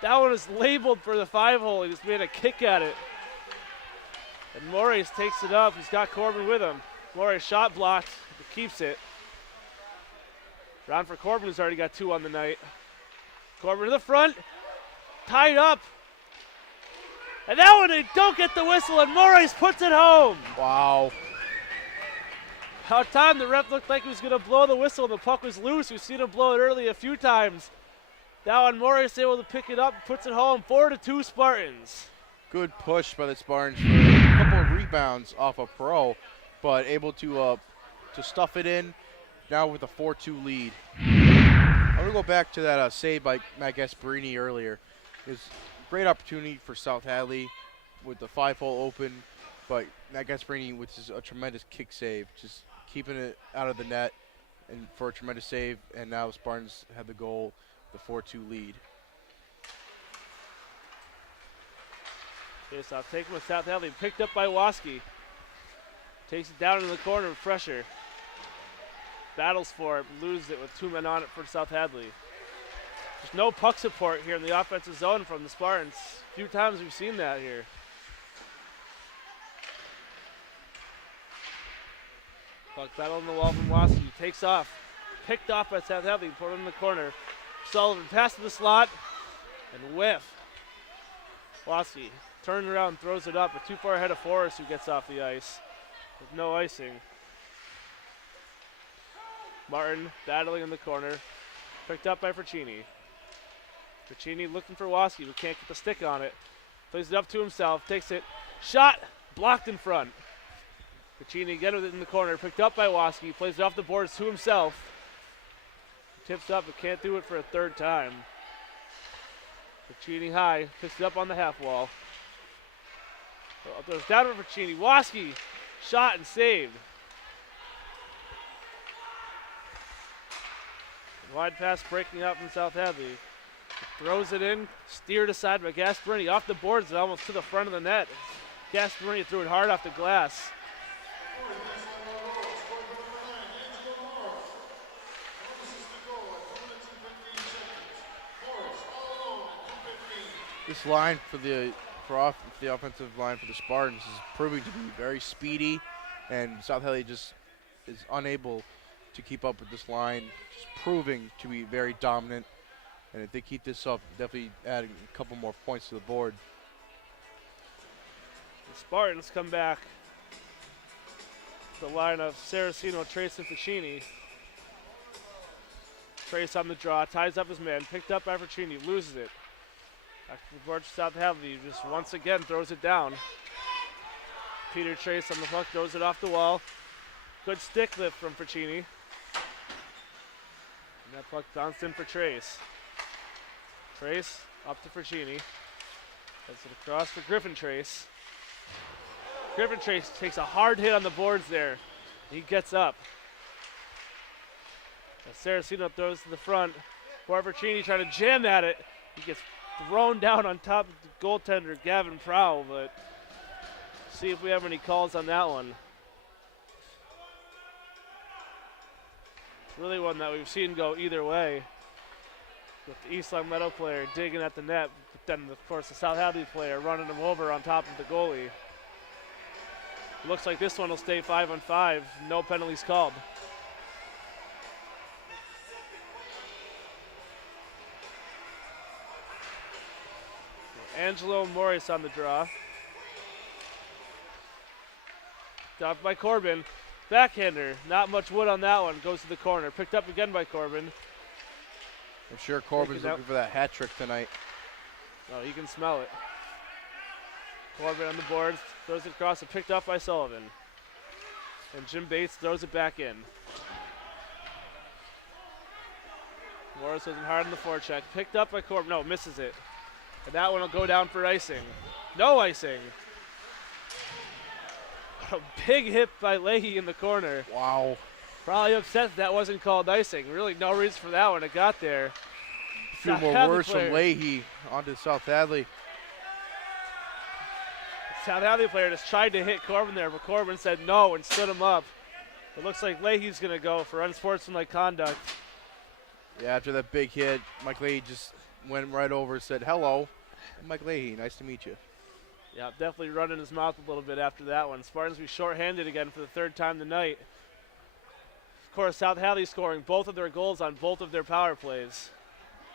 That one is labeled for the 5-hole. He just made a kick at it. And Moraes takes it up. He's got Corbin with him. Moraes shot blocked, but keeps it. Round for Corbin, who's already got 2 on the night. Corbin to the front, tied up. And that one, they don't get the whistle, and Moraes puts it home. Wow. About time the ref looked like he was going to blow the whistle, and the puck was loose. We've seen him blow it early a few times. Now on Moraes able to pick it up, puts it home, 4-2 Spartans. Good push by the Spartans for a couple of rebounds off a pro, but able to stuff it in now with a 4-2 lead. I'm going to go back to that save by Matt Gasparini earlier. It was a great opportunity for South Hadley with the 5-hole open, but Matt Gasparini, which is a tremendous kick save, just keeping it out of the net and for a tremendous save, and now the Spartans have the goal, the 4-2 lead. Face off taken with South Hadley, picked up by Wassky. Takes it down in the corner with pressure. Battles for it, loses it with 2 men on it for South Hadley. There's no puck support here in the offensive zone from the Spartans. A few times we've seen that here. Puck battle in the wall from Wassky. Takes off. Picked off by South Hadley, put it in the corner. Sullivan pass to the slot and whiff. Wassky turns around, throws it up, but too far ahead of Forrest, who gets off the ice with no icing. Martin battling in the corner, picked up by Fercini. Fercini looking for Wassky, but can't get the stick on it. Plays it up to himself, takes it, shot, blocked in front. Fercini again with it in the corner, picked up by Wassky, plays it off the boards to himself. Tips up, but can't do it for a third time. Fercini high, picks it up on the half wall. Throws down to Fercini. Wassky Shot and saved. Wide pass breaking out from South Hadley. Throws it in, steered aside by Gasparini. Off the boards and almost to the front of the net. Gasparini threw it hard off the glass. This line for the offensive line for the Spartans is proving to be very speedy, and South Hadley just is unable to keep up with this line, just proving to be very dominant. And if they keep this up, definitely adding a couple more points to the board. The Spartans come back. The line of Saraceno, Trace, and Ficini. Trace on the draw, ties up his man, picked up by Ficini, loses it. Back to the board for South Hadley, just once again throws it down. Peter Trace on the puck, throws it off the wall. Good stick lift from Ficini. And that puck bounced in for Trace. Trace up to Ficini. Gets it across for Griffin Trace. Griffin Trace takes a hard hit on the boards there. He gets up. As Saraceno throws to the front. Poor Ficini trying to jam at it. He gets thrown down on top of the goaltender, Gavin Prow, but see if we have any calls on that one. Really one that we've seen go either way. With the East Long Meadow player digging at the net, but then of course the South Hadley player running him over on top of the goalie. Looks like this one will stay 5-on-5, no penalties called. Angelo Morris on the draw. Stopped by Corbin. Backhander, not much wood on that one, goes to the corner. Picked up again by Corbin. I'm sure Corbin's looking for that hat trick tonight. Oh, you can smell it. Corbin on the boards, throws it across and picked up by Sullivan. And Jim Bates throws it back in. Morris wasn't hard on the forecheck. Picked up by Corbin. No, misses it. And that one will go down for icing. No icing. A big hit by Leahy in the corner. Wow. Probably upset that wasn't called icing. Really no reason for that one. It got there. A few more words from Leahy onto South Hadley. South Hadley player just tried to hit Corbin there, but Corbin said no and stood him up. It looks like Leahy's going to go for unsportsmanlike conduct. Yeah, after that big hit, Mike Leahy just went right over and said, "Hello, I'm Mike Leahy, nice to meet you." Yeah, definitely running his mouth a little bit after that one. Spartans be shorthanded again for the third time tonight. Of course, South Hadley scoring both of their goals on both of their power plays.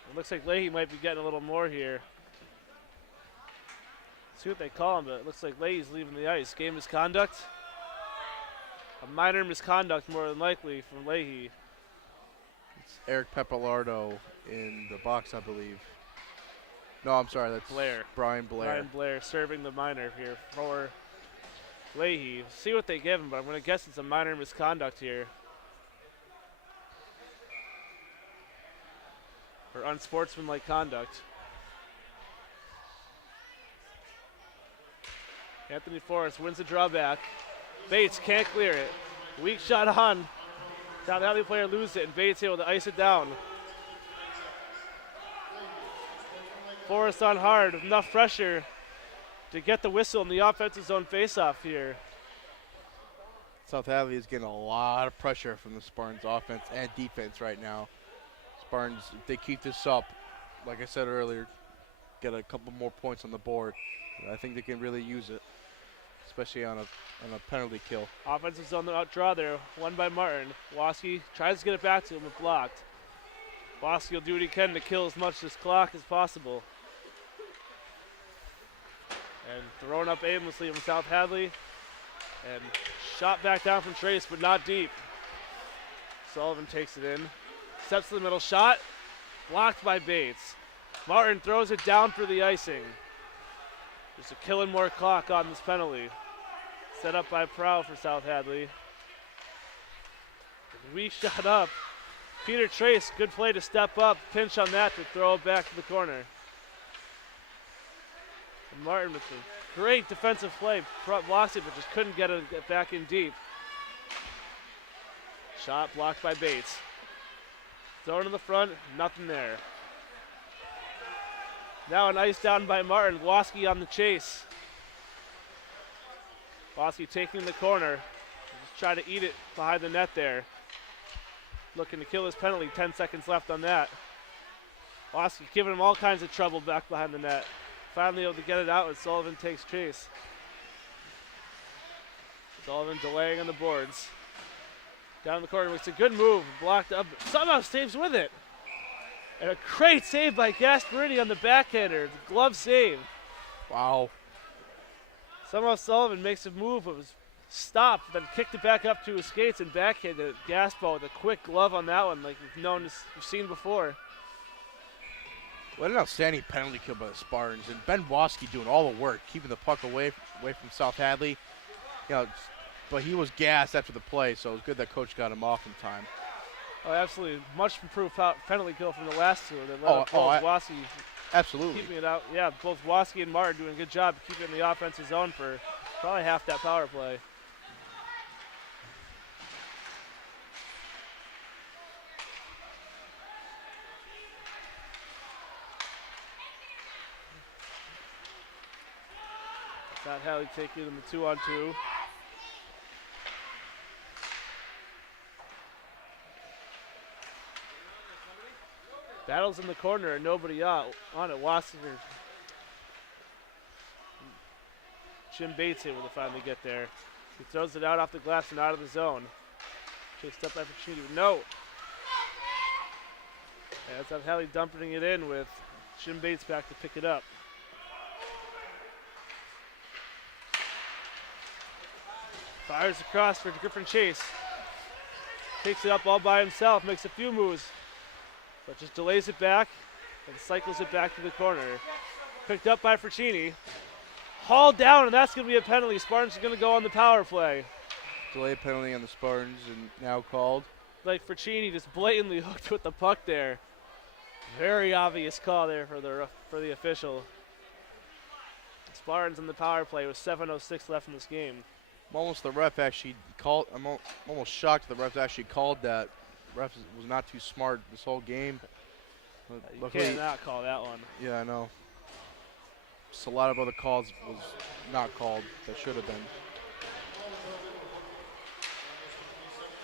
It looks like Leahy might be getting a little more here. See what they call him, but it looks like Leahy's leaving the ice. Game misconduct. A minor misconduct, more than likely, from Leahy. It's Eric Pepilardo in the box, I believe. No, I'm sorry, that's Blair. Brian Blair. Brian Blair serving the minor here for Leahy. See what they give him, but I'm going to guess it's a minor misconduct here. Or unsportsmanlike conduct. Anthony Forrest wins the drawback. Bates can't clear it. Weak shot on. South Hadley player loses it, and Bates able to ice it down. Forrest on hard with enough pressure to get the whistle in the offensive zone faceoff here. South Hadley is getting a lot of pressure from the Spartans offense and defense right now. Spartans, if they keep this up, like I said earlier, get a couple more points on the board. I think they can really use it, especially on a penalty kill. Offensive zone draw there, won by Martin. Waski tries to get it back to him, but blocked. Waski will do what he can to kill as much of this clock as possible. And thrown up aimlessly from South Hadley. And shot back down from Trace, but not deep. Sullivan takes it in. Steps to the middle, shot. Blocked by Bates. Martin throws it down for the icing. Just a killing more clock on this penalty. Set up by Prow for South Hadley. Weak shot up. Peter Trace, good play to step up. Pinch on that to throw it back to the corner. Martin with a great defensive play. Blocks it, but just couldn't get it back in deep. Shot blocked by Bates. Thrown in the front, nothing there. Now an ice down by Martin. Waski on the chase. Waski taking the corner. Just try to eat it behind the net there. Looking to kill his penalty. 10 seconds left on that. Waski giving him all kinds of trouble back behind the net. Finally able to get it out, and Sullivan takes chase. Sullivan delaying on the boards. Down the corner, makes a good move, blocked up, somehow saves with it. And a great save by Gasparini on the backhander, the glove save. Wow. Somehow Sullivan makes a move, but was stopped, then kicked it back up to his skates and backhanded Gaspo with a quick glove on that one, like we've seen before. What an outstanding penalty kill by the Spartans, and Ben Waski doing all the work, keeping the puck away from South Hadley. But he was gassed after the play, so it was good that coach got him off in time. Oh, absolutely. Much improved penalty kill from the last two. Waski absolutely keeping it out. Yeah, both Waski and Martin doing a good job keeping it in the offensive zone for probably half that power play. Not Hadley taking in the 2-on-2. Battles in the corner and nobody on it. Wassinger. Jim Bates able to finally get there. He throws it out off the glass and out of the zone. Chased up by Pacini. No. As I've Hadley dumping it in with Jim Bates back to pick it up. Fires across for Griffin Chase. Takes it up all by himself, makes a few moves, but just delays it back and cycles it back to the corner. Picked up by Fricini. Hauled down, and that's going to be a penalty. Spartans are going to go on the power play. Delay penalty on the Spartans, and now called. Like Fricini just blatantly hooked with the puck there. Very obvious call there for the official. Spartans on the power play with 7:06 left in this game. I'm almost shocked the ref actually called that. Ref was not too smart this whole game. You cannot call that one. Yeah, I know. Just a lot of other calls was not called that should have been.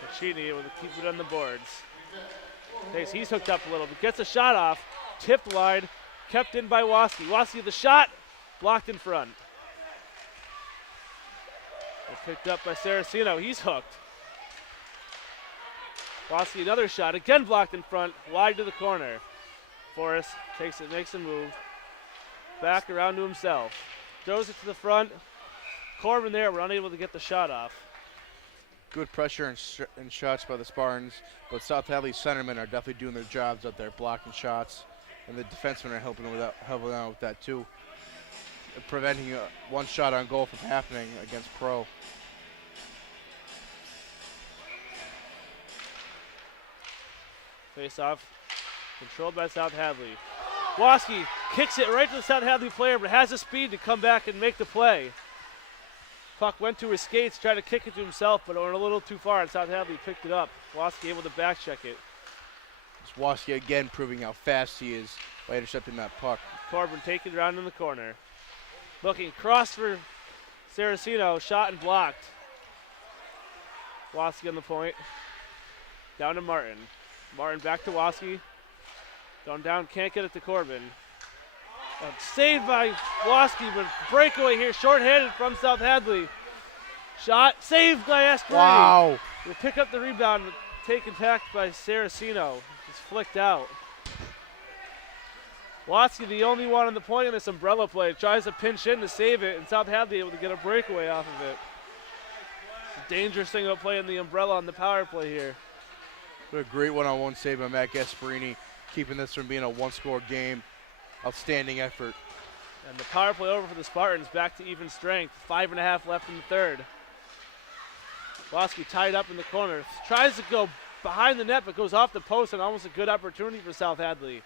Pacini able to keep it on the boards. He's hooked up a little bit. Gets a shot off. Tipped wide. Kept in by Waski. Waski with the shot. Blocked in front. Picked up by Saraceno. He's hooked. Waski another shot. Again blocked in front. Wide to the corner. Forrest takes it, makes a move. Back around to himself. Throws it to the front. Corbin there, we're unable to get the shot off. Good pressure and shots by the Spartans, but South Hadley's centermen are definitely doing their jobs out there, blocking shots, and the defensemen are helping out with that too, preventing one shot on goal from happening against Pro. Face off, controlled by South Hadley. Waski kicks it right to the South Hadley player, but has the speed to come back and make the play. Puck went to his skates, tried to kick it to himself, but went a little too far, and South Hadley picked it up. Waski able to back check it. It's Waski again proving how fast he is by intercepting that puck. Corbin taking it around in the corner. Looking cross for Saraceno, shot and blocked. Waski on the point. Down to Martin. Martin back to Waski. Going down, can't get it to Corbin. Saved by Waski, but breakaway here, shorthanded from South Hadley. Shot, saved by Asperini. Wow. We'll pick up the rebound, taken back by Saraceno. Just flicked out. Waski, the only one on the point in this umbrella play, tries to pinch in to save it, and South Hadley able to get a breakaway off of it. The dangerous thing about playing the umbrella on the power play here. What a great one-on-one save by Matt Gasparini, keeping this from being a one-score game. Outstanding effort. And the power play over for the Spartans, back to even strength. 5.5 left in the third. Waski tied up in the corner. Tries to go behind the net, but goes off the post, and almost a good opportunity for South Hadley.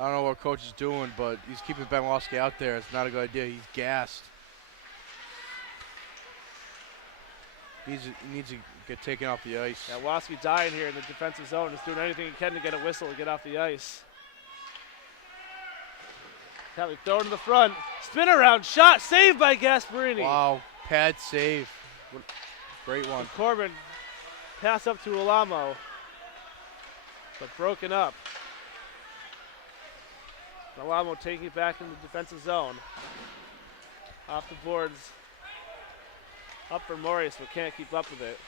I don't know what coach is doing, but he's keeping Benowoski out there. It's not a good idea. He's gassed. He needs to get taken off the ice. Yeah, Waski dying here in the defensive zone. Is doing anything he can to get a whistle to get off the ice. Hadley thrown to the front. Spin around shot. Saved by Gasparini. Wow, pad save. Great one. And Corbin pass up to Alamo. But broken up. Alamo taking it back in the defensive zone. Off the boards. Up for Morris, but can't keep up with it.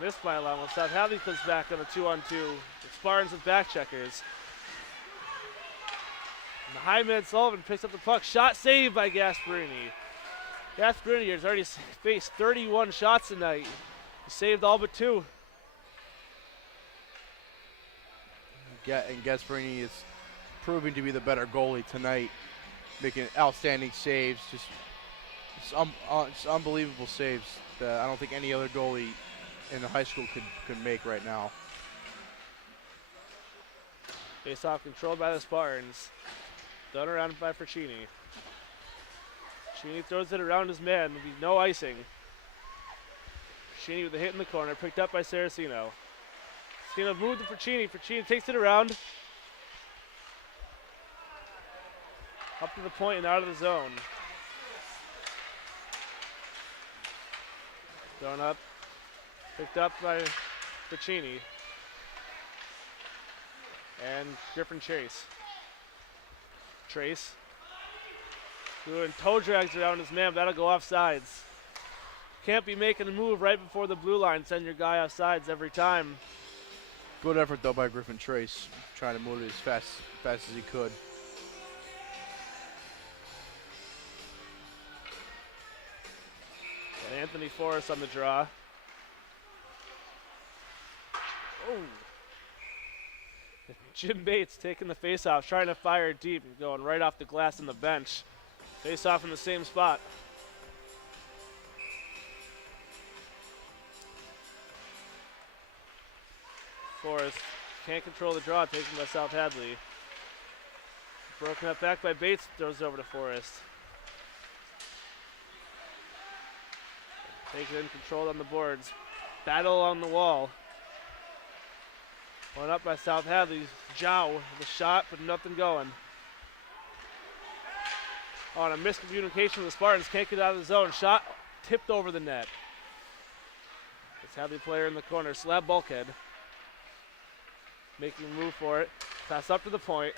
Missed by Alamo. South Hadley comes back on a 2-on-2. The Spartans with back checkers. And the high man Sullivan picks up the puck. Shot saved by Gasparini. Gasparini has already faced 31 shots tonight. He saved all but 2. And Gasparini is proving to be the better goalie tonight, making outstanding saves. Just unbelievable saves that I don't think any other goalie in the high school could make right now. Face off controlled by the Spartans. Done around by Fracchini. Fracchini throws it around his man. There'll be no icing. Fracchini with a hit in the corner, picked up by Saraceno. Saraceno moved to Fracchini. Fracchini takes it around. Up to the point and out of the zone. Thrown up. Picked up by Fracchini. And Griffin Chase. Trace. Doing toe drags around his man. That'll go off sides. Can't be making a move right before the blue line. Send your guy off sides every time. Good effort though by Griffin Trace, trying to move it as fast as he could. And Anthony Forrest on the draw. Oh. Jim Bates taking the face-off, trying to fire deep and going right off the glass on the bench. Face-off in the same spot. Forrest can't control the draw, taken by South Hadley. Broken up back by Bates, throws it over to Forrest. Taken in, controlled on the boards. Battle on the wall. One up by South Hadley. Zhao with a shot, but nothing going. On a miscommunication with the Spartans, can't get out of the zone. Shot tipped over the net. It's Hadley player in the corner, slab bulkhead. Making a move for it. Pass up to the point.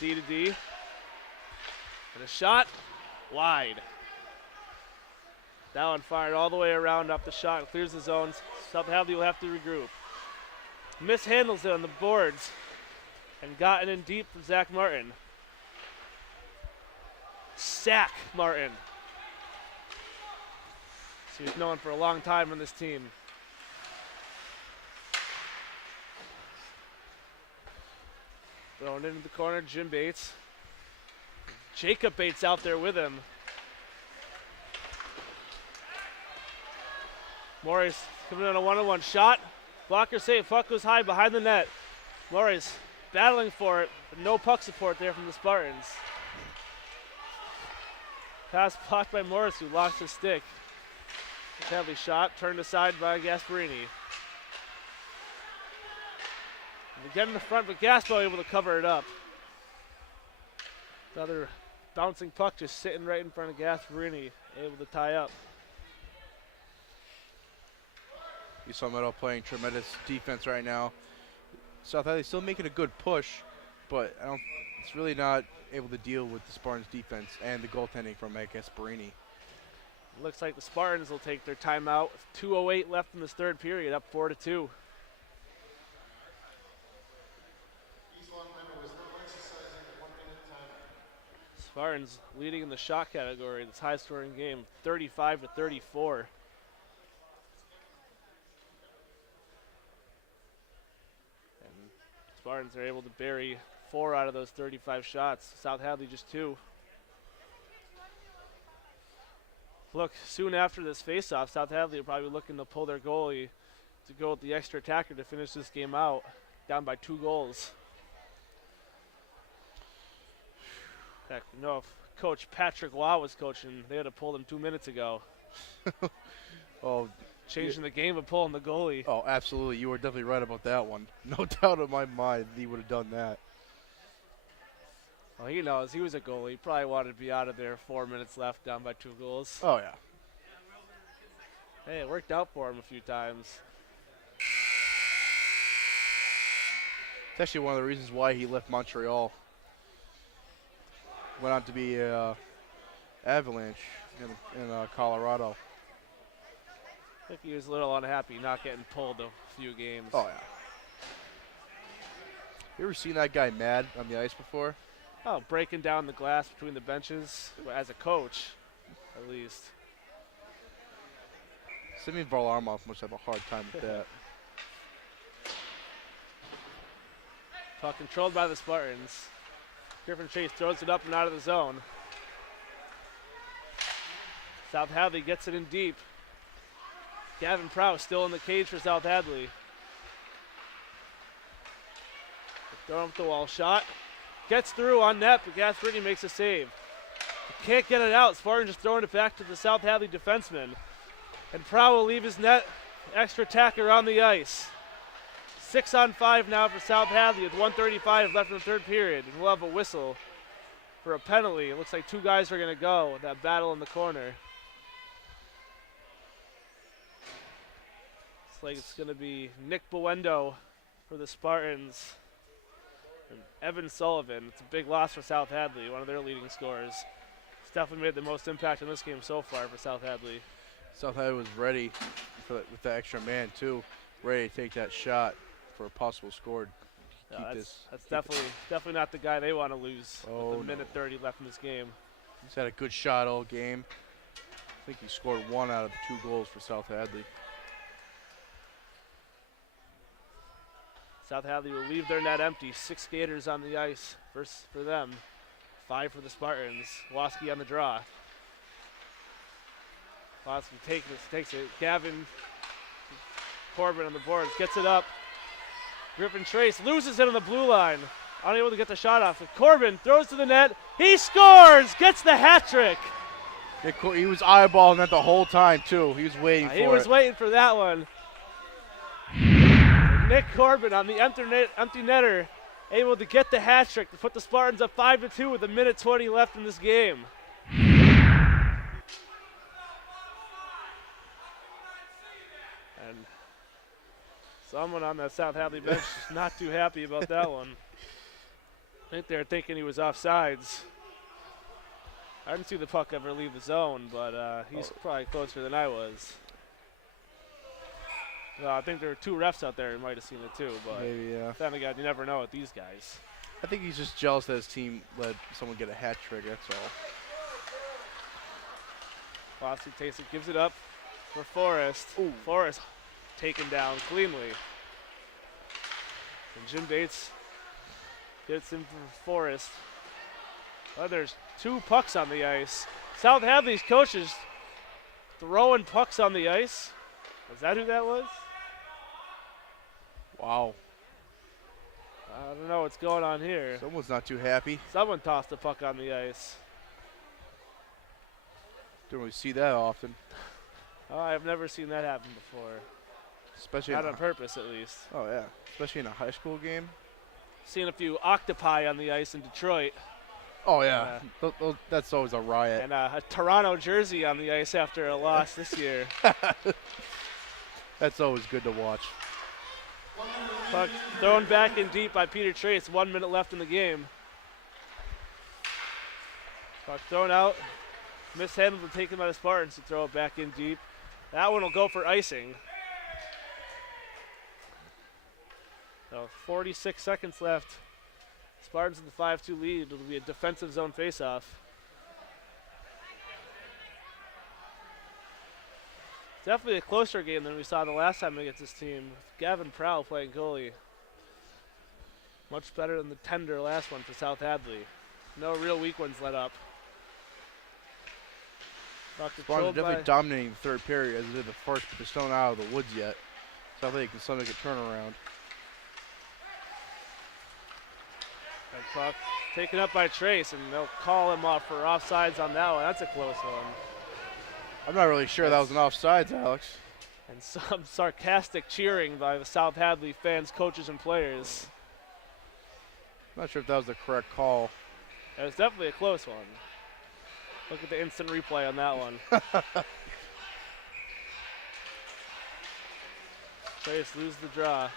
D to D. And a shot wide. That one fired all the way around up the shot and clears the zones. South Hadley will have to regroup. Mishandles it on the boards and gotten in deep from Zach Martin. Sack Martin. So he's known for a long time on this team. Thrown into the corner, Jim Bates. Jacob Bates out there with him. Morris coming on a one-on-one shot. Blocker save, puck goes high behind the net. Morris battling for it, but no puck support there from the Spartans. Pass blocked by Morris, who lost his stick. Hadley shot, turned aside by Gasparini. They get in the front, but Gaspo able to cover it up. Another bouncing puck just sitting right in front of Gasparini, able to tie up. East Meadow playing tremendous defense right now. South Hadley still making a good push, but it's really not able to deal with the Spartans defense and the goaltending from Gasparini. Looks like the Spartans will take their timeout. 2:08 left in this third period, up 4-2. East Long Meadow is now exercising the 1-minute timeout. Spartans leading in the shot category in this high-scoring game, 35-34. And Spartans are able to bury 4 out of those 35 shots. South Hadley just 2. Look, soon after this face-off, South Hadley are probably looking to pull their goalie to go with the extra attacker to finish this game out, down by 2 goals. Heck, you know, if Coach Patrick Waugh was coaching, they would have pulled him 2 minutes ago. Oh, Changing the game of pulling the goalie. oh, absolutely. You were definitely right about that one. No doubt in my mind he would have done that. Well, he knows. He was a goalie. He probably wanted to be out of there. 4 minutes left, down by 2 goals. Oh, yeah. Hey, it worked out for him a few times. It's actually one of the reasons why he left Montreal. Went on to be Avalanche in Colorado. I think he was a little unhappy not getting pulled a few games. Oh, yeah. You ever seen that guy mad on the ice before? Oh, breaking down the glass between the benches as a coach, at least. Simeon Varlamov must have a hard time with that. Puck controlled by the Spartans. Griffin Chase throws it up and out of the zone. South Hadley gets it in deep. Gavin Prowse still in the cage for South Hadley. Throw him at the wall shot. Gets through on net, but Gasparini makes a save. Can't get it out. Spartan just throwing it back to the South Hadley defenseman. And Prow will leave his net. Extra attacker on the ice. 6-on-5 now for South Hadley with 1:35 left in the third period. And we'll have a whistle for a penalty. It looks like 2 guys are going to go with that battle in the corner. Looks like it's going to be Nick Buendo for the Spartans. And Evan Sullivan. It's a big loss for South Hadley, one of their leading scorers. It's definitely made the most impact in this game so far for South Hadley. South Hadley was ready with the extra man, too. Ready to take that shot for a possible score. That's definitely not the guy they want to lose with a minute 30 left in this game. He's had a good shot all game. I think he scored 1 out of the 2 goals for South Hadley. South Hadley will leave their net empty. 6 skaters on the ice for them. 5 for the Spartans. Waski on the draw. Waski takes it. Gavin Corbin on the boards. Gets it up. Griffin Trace loses it on the blue line. Unable to get the shot off. Corbin throws to the net. He scores! Gets the hat trick. He was eyeballing that the whole time, too. He was waiting for it. He was waiting for that one. Nick Corbin on the empty netter, able to get the hat trick to put the Spartans up 5-2 with a minute 20 left in this game. And someone on that South Hadley bench is not too happy about that one. I think they're thinking he was offsides. I didn't see the puck ever leave the zone, but he's probably closer than I was. I think there were 2 refs out there who might have seen it too, but maybe, yeah. then again, you never know with these guys. I think he's just jealous that his team let someone get a hat trick, that's all. Fossey takes it, gives it up for Forrest. Ooh. Forrest taken down cleanly. And Jim Bates gets in for Forrest. Oh, there's 2 pucks on the ice. South Hadley's coaches throwing pucks on the ice. Is that who that was? Wow. I don't know what's going on here. Someone's not too happy. Someone tossed a puck on the ice. Don't really see that often. Oh, I've never seen that happen before. Especially Not on purpose, at least. Oh, yeah. Especially in a high school game. Seen a few octopi on the ice in Detroit. Oh, yeah. That's always a riot. And a Toronto jersey on the ice after a loss this year. That's always good to watch. Puck thrown back in deep by Peter Trace. 1 minute left in the game. Puck thrown out. Mishandled and taken by the Spartans to throw it back in deep. That one will go for icing. So 46 seconds left. Spartans in the 5-2 lead. It'll be a defensive zone faceoff. Definitely a closer game than we saw the last time against this team. Gavin Prow playing goalie. Much better than the tender last one for South Hadley. No real weak ones let up. Spartans definitely dominating the third period as they did the first, but they're still not out of the woods yet. So I think they can still make a turnaround. And puck Taken up by Trace, and they'll call him off for offsides on that one. That's a close one. I'm not really sure that was an offsides, Alex. And some sarcastic cheering by the South Hadley fans, coaches, and players. I'm not sure if that was the correct call. It was definitely a close one. Look at the instant replay on that one. Trace loses the draw.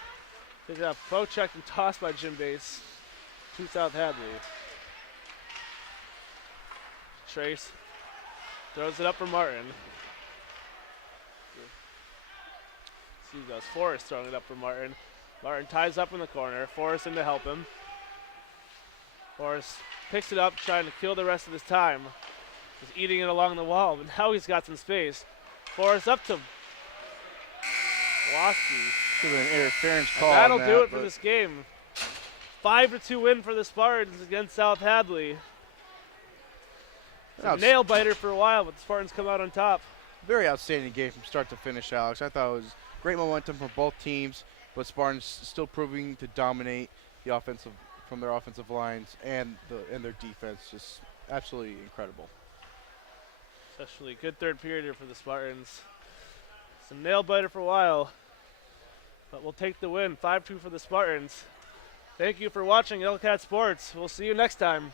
They got pro-checked and tossed by Jim Bates to South Hadley. Trace throws it up for Martin. See who goes. Forrest throwing it up for Martin. Martin ties up in the corner. Forrest in to help him. Forrest picks it up, trying to kill the rest of his time. He's eating it along the wall, but now he's got some space. Forrest up to Waski. Should have been an interference call. That'll on do that, it for this game. 5-2 win for the Spartans against South Hadley. It's a nail biter for a while, but the Spartans come out on top. Very outstanding game from start to finish, Alex. I thought it was great momentum from both teams, but Spartans still proving to dominate the offensive from their offensive lines and their defense. Just absolutely incredible. Especially good third period here for the Spartans. It's a nail biter for a while, but we'll take the win. 5-2 for the Spartans. Thank you for watching LCAT Sports. We'll see you next time.